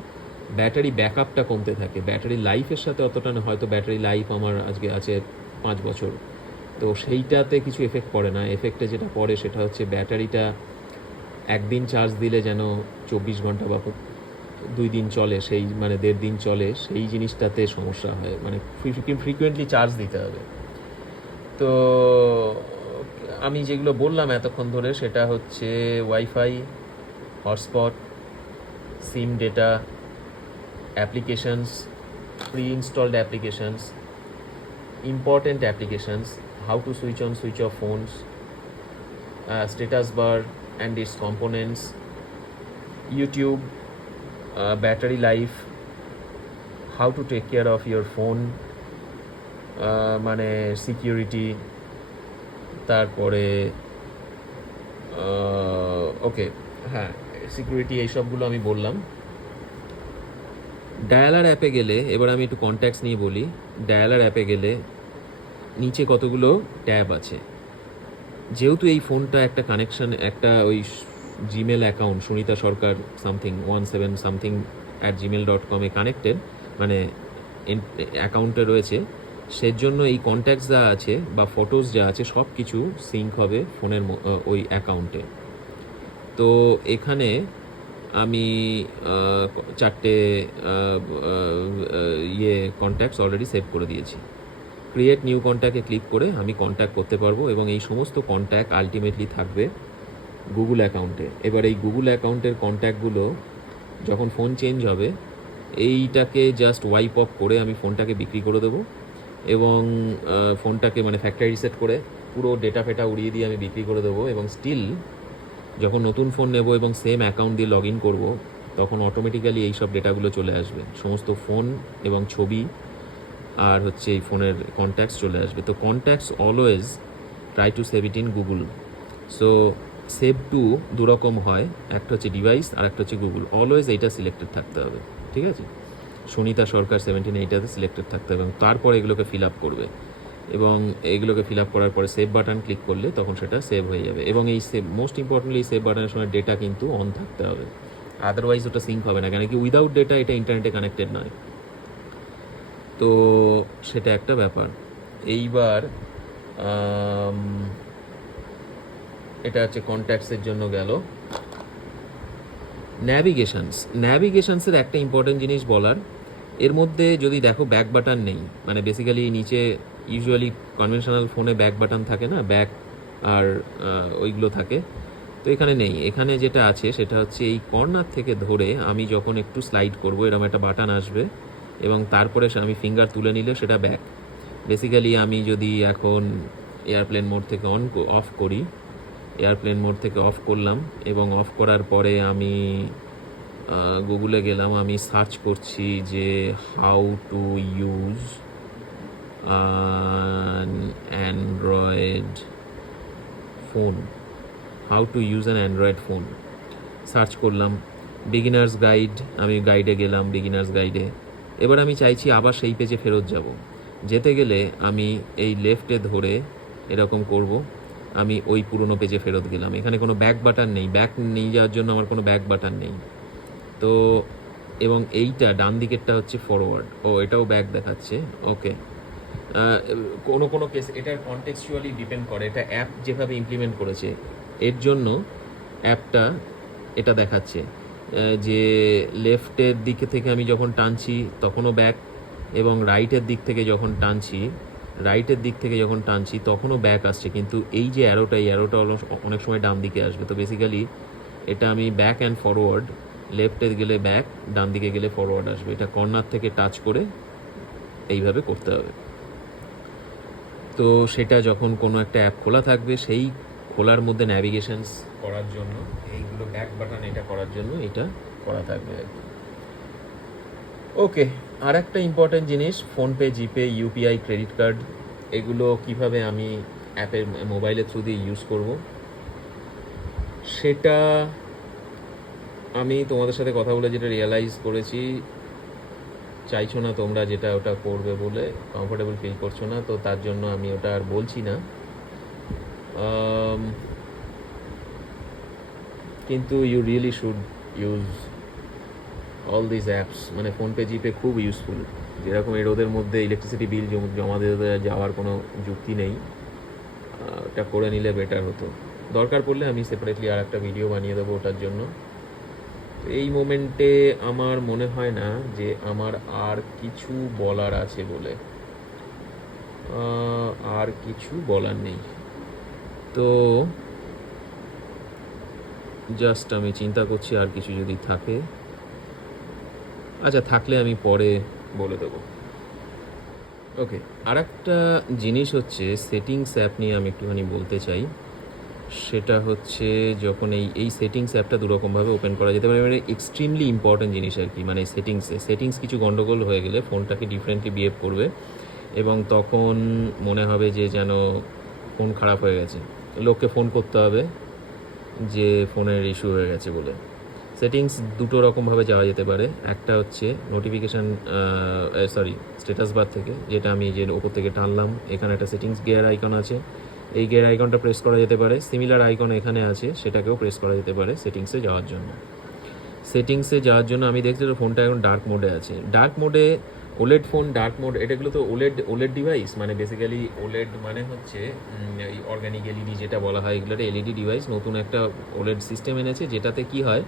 ব্যাটারি ব্যাকআপটা কমতে থাকে। ব্যাটারি লাইফের সাথে অতটা না, হয়তো ব্যাটারি লাইফ আমার আজকে আছে 5 বছর, তো সেইটাতে কিছু এফেক্ট পড়ে না। এফেক্টে যেটা পড়ে সেটা হচ্ছে ব্যাটারিটা একদিন চার্জ দিলে যেন 24 ঘন্টা বা 2 দিন চলে, সেই মানে 1.5 দিন চলে, সেই জিনিসটাতে সমস্যা হয়, মানে ফ্রিকুয়েন্টলি চার্জ দিতে হবে। তো আমি যেগুলো বললাম এতক্ষণ ধরে সেটা হচ্ছে wifi, hotspot, SIM data, applications, pre installed applications, important applications, how to switch on switch off phones, status bar and its components, YouTube, battery life, how to take care of your phone, মানে security, তারপরে ওকে হ্যাঁ security, এইসবগুলো আমি বললাম। Dialler অ্যাপে গেলে, এবার আমি একটু কন্ট্যাক্টস নিয়ে বলি। ডায়ালার অ্যাপে গেলে নিচে কতগুলো ট্যাব আছে। যেহেতু এই ফোনটা একটা কানেকশন, একটা ওই জিমেল অ্যাকাউন্ট সুনিতা সরকার সামথিং 17 সামথিং @gmail.com কানেক্টেড, মানে অ্যাকাউন্টে রয়েছে, সেজন্য এই কন্ট্যাক্টস যা আছে বা ফটোস যা আছে সব কিছু সিঙ্ক হবে ফোনের ওই অ্যাকাউন্টে। তো এখানে আমি 4টে কন্ট্যাক্টস অলরেডি সেভ করে দিয়েছি। ক্রিয়েট নিউ কন্ট্যাক্টে ক্লিক করে আমি কন্ট্যাক্ট করতে পারবো এবং এই সমস্ত কন্ট্যাক্ট আলটিমেটলি থাকবে গুগল অ্যাকাউন্টে। এবার এই গুগল অ্যাকাউন্টের কন্ট্যাক্টগুলো যখন ফোন চেঞ্জ হবে, এইটাকে জাস্ট ওয়াইপ অফ করে আমি ফোনটাকে বিক্রি করে দেবো এবং ফোনটাকে মানে ফ্যাক্টরি রিসেট করে পুরো ডেটা ফেটা উড়িয়ে দিয়ে আমি বিক্রি করে দেবো। এবং স্টিল যখন নতুন ফোন নেব এবং সেম অ্যাকাউন্ট দিয়ে লগ ইন করবো, তখন অটোমেটিক্যালি এইসব ডেটাগুলো চলে আসবে, সমস্ত ফোন এবং ছবি আর হচ্ছে এই ফোনের কন্ট্যাক্টস চলে আসবে। তো contacts always try to save it in Google. So save two দুরকম হয়, একটা হচ্ছে ডিভাইস আর একটা হচ্ছে গুগল। অলওয়েজ এইটা সিলেক্টেড থাকতে হবে, ঠিক আছে? সুনিতা সরকার 17 এইটাতে সিলেক্টেড থাকতে হবে এবং তারপর এগুলোকে ফিল আপ করবে এবং এগুলোকে ফিল আপ করার পরে সেভ বাটন ক্লিক করলে তখন সেটা সেভ হয়ে যাবে। এবং এই সেভ, মোস্ট ইম্পর্টেন্টলি এই সেভ বাটনের সময় ডেটা কিন্তু অন থাকতে হবে, আদারওয়াইজ ওটা সিঙ্ক হবে না, কেন কি উইদাউট ডেটা এটা ইন্টারনেটে কানেক্টেড নয়। তো সেটা একটা ব্যাপার। এইবার এটা হচ্ছে কন্ট্যাক্টসের জন্য গেল। ন্যাভিগেশনসের একটা ইম্পর্টেন্ট জিনিস বলার, এর মধ্যে যদি দেখো ব্যাক বাটন নেই, মানে বেসিক্যালি নিচে ইউজুয়ালি কনভেনশনাল ফোনে ব্যাক বাটন থাকে না, ব্যাক আর ওইগুলো থাকে, তো এখানে নেই। এখানে যেটা আছে সেটা হচ্ছে এই কর্নার থেকে ধরে আমি যখন একটু স্লাইড করব এরকম একটা বাটন আসবে এবং তারপরে আমি ফিঙ্গার তুলে নিলে সেটা ব্যাক। বেসিক্যালি আমি যদি এখন এয়ারপ্লেন মোড থেকে অফ করি, এয়ারপ্লেন মোড থেকে অফ করলাম এবং অফ করার পরে আমি গুগলে গেলাম, আমি সার্চ করছি যে how to use Android phone, how to use an Android phone search করলাম। বিগিনার্স গাইড, আমি গাইডে গেলাম, বিগিনার্স গাইডে। এবার আমি চাইছি আবার সেই পেজে ফেরত যাব। যেতে গেলে আমি এই লেফটে ধরে এরকম করব, আমি ওই পুরনো পেজে ফেরত গেলাম। এখানে কোনো ব্যাক বাটন নেই, ব্যাক নিয়ে যাওয়ার জন্য আমার কোনো ব্যাক বাটন নেই। তো এবং এইটা ডান দিকেরটা হচ্ছে ফরওয়ার্ড, ও এটাও ব্যাক দেখাচ্ছে। ওকে, কোনো কোনো কেস এটার কনটেক্সচুয়ালি ডিপেন্ড করে, এটা অ্যাপ যেভাবে ইমপ্লিমেন্ট করেছে এর জন্য অ্যাপটা এটা দেখাচ্ছে যে লেফটের দিকে থেকে আমি যখন টানছি তখনও ব্যাক, এবং রাইটের দিক থেকে যখন টানছি তখনও ব্যাক আসছে। কিন্তু এই যে অ্যারোটা, এই অ্যারোটা অনেক সময় ডান দিকে আসবে। তো বেসিক্যালি এটা আমি ব্যাক অ্যান্ড ফরওয়ার্ড, লেফটে গেলে ব্যাক, ডান দিকে গেলে ফরওয়ার্ড আসবে। এটা কর্নার থেকে টাচ করে এইভাবে করতে হবে। তো সেটা যখন কোনো একটা অ্যাপ খোলা থাকবে, সেই খোলার মধ্যে ন্যাভিগেশনস করার জন্য এইগুলো ব্যাক বাটন এটা করার জন্য এটা করা থাকবে আর কি। ওকে, আর একটা ইম্পর্টেন্ট জিনিস, ফোনপে, জিপে, ইউপিআই, ক্রেডিট কার্ড, এগুলো কিভাবে আমি অ্যাপের মোবাইলের থ্রু দিয়ে ইউজ করব, সেটা আমি তোমাদের সাথে কথা বলে যেটা রিয়েলাইজ করেছি, চাইছো না তোমরা যেটা ওটা করবে বলে, কমফোর্টেবল ফিল করছো না, তো তার জন্য আমি ওটা আর বলছি না। কিন্তু you really should use all this apps. মানে ফোনপে, জিপে খুব ইউজফুল। যেরকম এই রোদের মধ্যে ইলেকট্রিসিটি বিল জমা দিতে যাওয়ার কোনো যুক্তি নেই, এটা করে নিলে বেটার হতো। দরকার পড়লে আমি সেপারেটলি আর একটা ভিডিও বানিয়ে দেবো ওটার জন্য। তো এই মোমেন্টে আমার মনে হয় না যে আমার আর কিছু বলার আছে বলে, আর কিছু বলার নেই। তো জাস্ট আমি চিন্তা করছি আর কিছু যদি থাকে, আচ্ছা থাকলে আমি পরে বলে দেবো। ওকে, আর একটা জিনিস হচ্ছে সেটিংস অ্যাপ নিয়ে আমি একটুখানি বলতে চাই। সেটা হচ্ছে যখন এই সেটিংস অ্যাপটা দুরকমভাবে ওপেন করা যেতে পারে, মানে এক্সট্রিমলি ইম্পর্ট্যান্ট জিনিস আর কি। মানে সেটিংস কিছু গন্ডগোল হয়ে গেলে ফোনটাকে ডিফারেন্টলি বিহেভ করবে এবং তখন মনে হবে যে যেন ফোন খারাপ হয়ে গেছে, লোককে ফোন করতে হবে যে ফোনের ইস্যু হয়ে গেছে বলে। সেটিংস দুটো রকমভাবে যাওয়া যেতে পারে। একটা হচ্ছে নোটিফিকেশান, স্ট্যাটাস বার থেকে, যেটা আমি যে ওপর থেকে টানলাম, এখানে একটা সেটিংস গিয়ার আইকন আছে, এই গিয়ার আইকনটা প্রেস করা যেতে পারে। সিমিলার আইকন এখানে আছে, সেটাকেও প্রেস করা যেতে পারে সেটিংসে যাওয়ার জন্য। সেটিংসে যাওয়ার জন্য আমি দেখছি তো ফোনটা এখন ডার্ক মোডে আছে। ডার্ক মোডে ওলেড ফোন, ডার্ক মোড, এটাগুলো তো ওলেড ডিভাইস, মানে বেসিক্যালি ওলেড মানে হচ্ছে এই অর্গানিক এলইডি যেটা বলা হয়, এগুলো এলইডি ডিভাইস। নতুন একটা ওলেড সিস্টেম এনেছে, যেটাতে কি হয়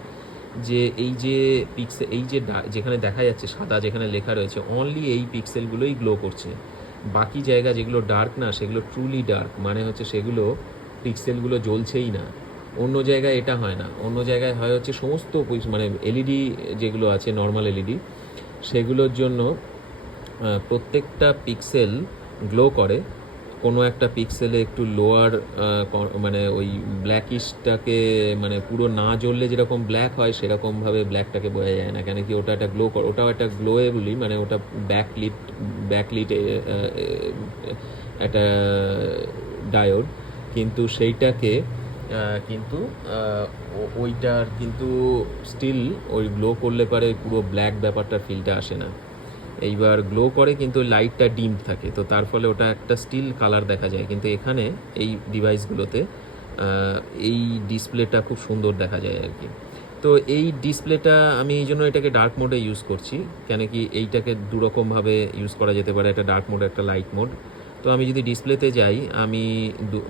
যে এই যে পিক্সেল, এই যে যেখানে দেখা যাচ্ছে সাদা, যেখানে লেখা রয়েছে, অনলি এই পিক্সেলগুলোই গ্লো করছে। বাকি জায়গা যেগুলো ডার্ক না, সেগুলো ট্রুলি ডার্ক, মানে হচ্ছে সেগুলো পিক্সেলগুলো জ্বলছেই না। অন্য জায়গায় এটা হয় না, অন্য জায়গায় হয় হচ্ছে সমস্ত মানে এলইডি যেগুলো আছে, নর্মাল এলইডি, সেগুলোর জন্য প্রত্যেকটা পিক্সেল গ্লো করে। কোনো একটা পিক্সেলে একটু লোয়ার, মানে ওই ব্ল্যাকিশটাকে, মানে পুরো না জ্বললে যেরকম ব্ল্যাক হয় সেরকমভাবে ব্ল্যাকটাকে বোঝা যায় না, কেন কি ওটা একটা গ্লো করে, ওটাও একটা গ্লোয়েবলি, মানে ওটা ব্যাকলিট একটা ডায়োড, কিন্তু সেইটাকে কিন্তু ওইটার কিন্তু স্টিল ওই গ্লো করলে পারে পুরো ব্ল্যাক ব্যাপারটার ফিলটা আসে না। এইবার গ্লো করে কিন্তু লাইটটা ডিমড থাকে, তো তার ফলে ওটা একটা স্টিল কালার দেখা যায়। কিন্তু এখানে এই ডিভাইসগুলোতে এই ডিসপ্লেটা খুব সুন্দর দেখা যায় আর কি। তো এই ডিসপ্লেটা আমি এই জন্য এটাকে ডার্ক মোডে ইউজ করছি, কেন কি এইটাকে দুরকমভাবে ইউজ করা যেতে পারে, একটা ডার্ক মোড, একটা লাইট মোড। তো আমি যদি ডিসপ্লেতে যাই, আমি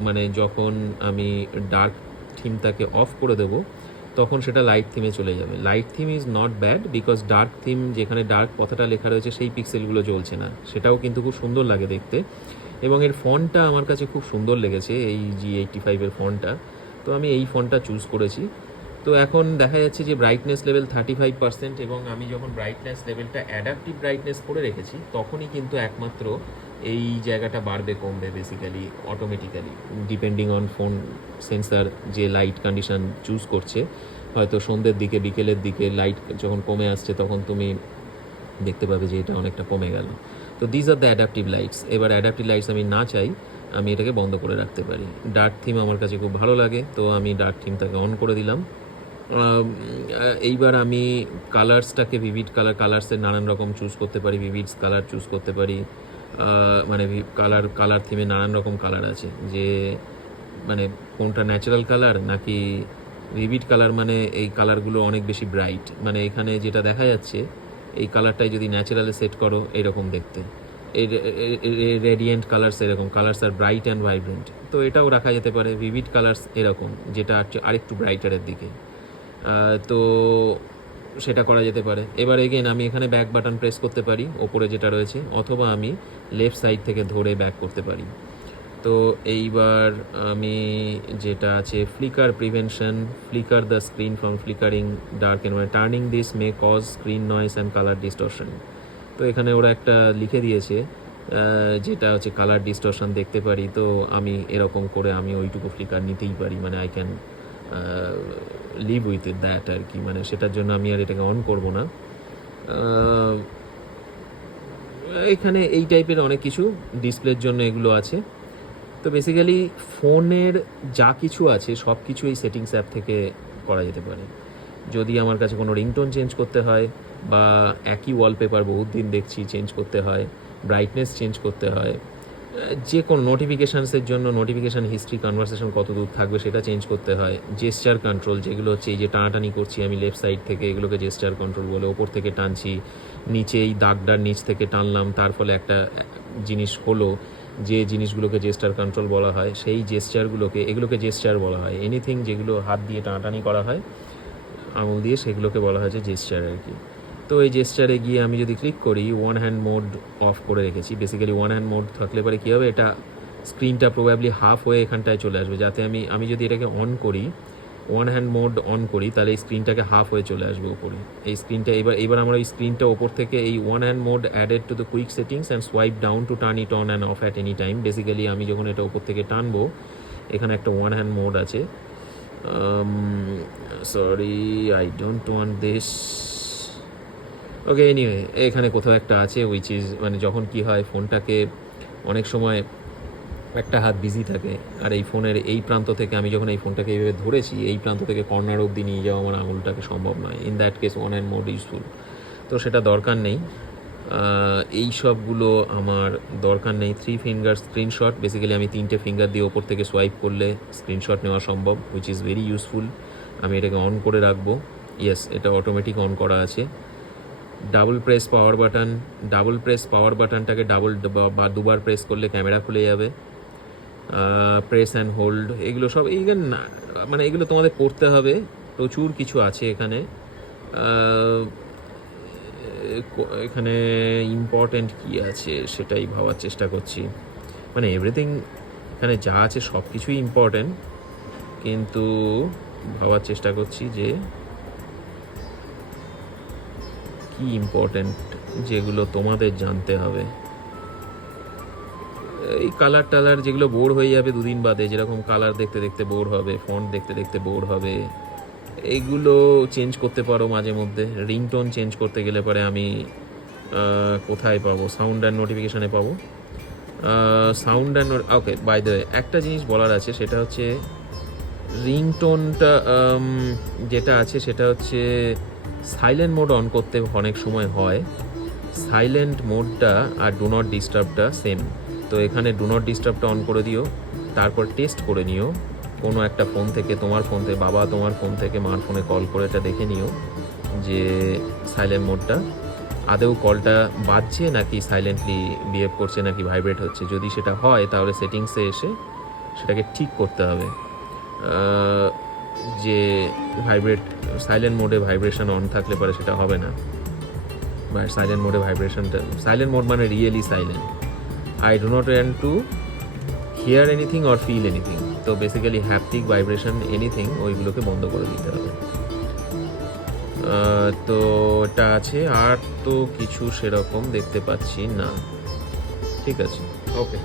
মানে যখন আমি ডার্ক থিমটাকে অফ করে দেবো, তখন সেটা লাইট থিমে চলে যাবে। Light theme is not bad, because dark theme, যেখানে ডার্ক কথাটা লেখা রয়েছে সেই পিক্সেলগুলো জ্বলছে না, সেটাও কিন্তু খুব সুন্দর লাগে দেখতে। এবং এর ফন্টটা আমার কাছে খুব সুন্দর লেগেছে, এই G85-এর ফন্টটা। তো আমি এই ফন্টটা চুজ করেছি। তো এখন দেখা যাচ্ছে যে ব্রাইটনেস লেভেল 35%, এবং আমি যখন ব্রাইটনেস লেভেলটা অ্যাডাপটিভ ব্রাইটনেস করে রেখেছি, তখনই কিন্তু একমাত্র এই জায়গাটা বাড়বে কমবে basically automatically, depending on phone sensor যে লাইট কন্ডিশন চুজ করছে। হয়তো সন্ধ্যের দিকে, বিকেলের দিকে লাইট যখন কমে আসছে, তখন তুমি দেখতে পাবে যে এটা অনেকটা কমে গেল। তো these are the adaptive lights. এবার অ্যাডাপটিভ লাইটস আমি না চাই, আমি এটাকে বন্ধ করে রাখতে পারি। ডার্ক থিম আমার কাছে খুব ভালো লাগে, তো আমি ডার্ক থিমটাকে অন করে দিলাম। এইবার আমি কালার্সটাকে ভিভিড কালার্সের নানান রকম চুজ করতে পারি, ভিভিডস কালার চুজ করতে পারি। মানে কালার থিমে নানান রকম কালার আছে, যে মানে কোনটা ন্যাচারাল কালার নাকি ভিভিড কালার, মানে এই কালারগুলো অনেক বেশি ব্রাইট, মানে এখানে যেটা দেখা যাচ্ছে এই কালারটাই যদি ন্যাচারালে সেট করো এরকম দেখতে, এই রেডিয়েন্ট কালার্স, এরকম কালার্স আর ব্রাইট অ্যান্ড ভাইব্রেন্ট। তো এটাও রাখা যেতে পারে ভিভিড কালার্স এরকম, যেটা আরেকটু ব্রাইটারের দিকে। তো সেটা করা যেতে পারে। এবার এগেন আমি এখানে ব্যাক বাটন প্রেস করতে পারি, ওপরে যেটা রয়েছে, অথবা আমি লেফট সাইড থেকে ধরে ব্যাক করতে পারি। তো এইবার আমি যেটা আছে flicker prevention, flicker the screen from flickering dark and turning this may cause screen noise and colour distortion. তো এখানে ওরা একটা লিখে দিয়েছে যেটা হচ্ছে কালার ডিস্টরশন দেখতে পারি। তো আমি এরকম করে আমি ওইটুকু ফ্লিকার নিতেই পারি, মানে I can live with that আর কি। মানে সেটার জন্য আমি আর এটাকে অন করব না। এখানে এই টাইপের অনেক কিছু ডিসপ্লের জন্য এগুলো আছে। তো বেসিক্যালি ফোনের যা কিছু আছে সব কিছু এই সেটিংস অ্যাপ থেকে করা যেতে পারে। যদি আমার কাছে কোনো রিংটোন চেঞ্জ করতে হয়, বা একই ওয়ালপেপার বহুত দিন দেখছি চেঞ্জ করতে হয়, ব্রাইটনেস চেঞ্জ করতে হয়, যে কোনো নোটিফিকেশানসের জন্য নোটিফিকেশান হিস্ট্রি, কনভারসেশন কত দূর থাকবে সেটা চেঞ্জ করতে হয়, জেস্চার কন্ট্রোল যেগুলো হচ্ছে এই যে টানাটানি করছি আমি লেফট সাইড থেকে, এগুলোকে জেস্চার কন্ট্রোল বলে। ওপর থেকে টানছি, নিচে এই দাগটার নিচ থেকে টানলাম, তার ফলে একটা জিনিস হলো, যে জিনিসগুলোকে জেস্টার কন্ট্রোল বলা হয়, সেই এগুলোকে জেস্টার বলা হয়। এনিথিং যেগুলো হাত দিয়ে টানাটানি করা হয় আঙুল দিয়ে, সেগুলোকে বলা হয় যে জেস্টার আর কি। তো এই জেস্টারে গিয়ে আমি যদি ক্লিক করি, ওয়ান হ্যান্ড মোড অফ করে রেখেছি। বেসিক্যালি ওয়ান হ্যান্ড মোড থাকলে পরে কী হবে, এটা স্ক্রিনটা প্রবাবলি হাফ হয়ে এখানটায় চলে আসবে, যাতে আমি যদি এটাকে অন করি, ওয়ান হ্যান্ড মোড অন করি, তাহলে এই স্ক্রিনটাকে হাফ হয়ে চলে আসবে ওপরে। এই স্ক্রিনটা এবার আমরা এই স্ক্রিনটা ওপর থেকে এই one hand mode added to the quick settings and swipe down to turn it on and of at any time. Basically আমি যখন এটা ওপর থেকে টানবো, এখানে একটা ওয়ান হ্যান্ড মোড আছে। Sorry, I don't want this. Okay, anyway এখানে কোথাও একটা আছে, উইচ ইজ মানে যখন কি হয়, ফোনটাকে অনেক সময় একটা হাত বিজি থাকে, আর এই ফোনের এই প্রান্ত থেকে আমি যখন এই ফোনটাকে এইভাবে ধরেছি, এই প্রান্ত থেকে কর্নার অবধি নিয়ে যাওয়া আমার আঙুলটাকে সম্ভব নয়। In that case one hand mode useful, তো সেটা দরকার নেই। এই সবগুলো আমার দরকার নেই। 3 ফিঙ্গার স্ক্রিনশট, বেসিক্যালি আমি 3টে ফিঙ্গার দিয়ে ওপর থেকে সোয়াইপ করলে স্ক্রিনশট নেওয়া সম্ভব, হুইচ ইজ ভেরি ইউজফুল। আমি এটাকে অন করে রাখবো। ইয়েস, এটা অটোমেটিক অন করা আছে। ডাবল প্রেস পাওয়ার বাটনটাকে বা দুবার প্রেস করলে ক্যামেরা খুলে যাবে। প্রেস অ্যান্ড হোল্ড, এগুলো সব মানে এগুলো তোমাদের করতে হবে। প্রচুর কিছু আছে এখানে। এখানে ইম্পর্ট্যান্ট কি আছে সেটাই ভাবার চেষ্টা করছি। মানে এভরিথিং এখানে যা আছে সব কিছুই ইম্পর্ট্যান্ট, কিন্তু ভাবার চেষ্টা করছি যে কি ইম্পর্ট্যান্ট যেগুলো তোমাদের জানতে হবে। এই কালার টালার যেগুলো বোর হয়ে যাবে দুদিন বাদে, যেরকম কালার দেখতে দেখতে বোর হবে, ফন্ট দেখতে দেখতে বোর হবে, এইগুলো চেঞ্জ করতে পারো মাঝে মধ্যে। রিংটোন চেঞ্জ করতে গেলে পরে আমি কোথায় পাবো? সাউন্ড অ্যান্ড নোটিফিকেশানে পাবো। Sound and okay, by the way একটা জিনিস বলার আছে, সেটা হচ্ছে রিংটোনটা যেটা আছে সেটা হচ্ছে সাইলেন্ট মোড অন করতে অনেক সময় হয়। সাইলেন্ট মোডটা আর ডু নট ডিস্টার্বটা সেম। তো এখানে ডু নট ডিস্টার্বটা অন করে দিও, তারপর টেস্ট করে নিও কোনো একটা ফোন থেকে, তোমার ফোন থেকে, বাবা তোমার ফোন থেকে মার ফোনে কল করে এটা দেখে নিও যে সাইলেন্ট মোডটা আদৌ কলটা বাজছে নাকি সাইলেন্টলি বিহেভ করছে নাকি ভাইব্রেট হচ্ছে। যদি সেটা হয় তাহলে সেটিংসে এসে সেটাকে ঠিক করতে হবে যে সাইলেন্ট মোডে ভাইব্রেশন অন থাকলে পরে সেটা হবে না। বা সাইলেন্ট মোডে ভাইব্রেশনটা, সাইলেন্ট মোড মানে really silent, I do not want to hear anything or feel anything. তো বেসিক্যালি হ্যাপটিক ভাইব্রেশন এনিথিং ওইগুলোকে বন্ধ করে দিতে হবে। তো এটা আছে, আর তো কিছু সেরকম দেখতে পাচ্ছি না। ঠিক আছে, ওকে।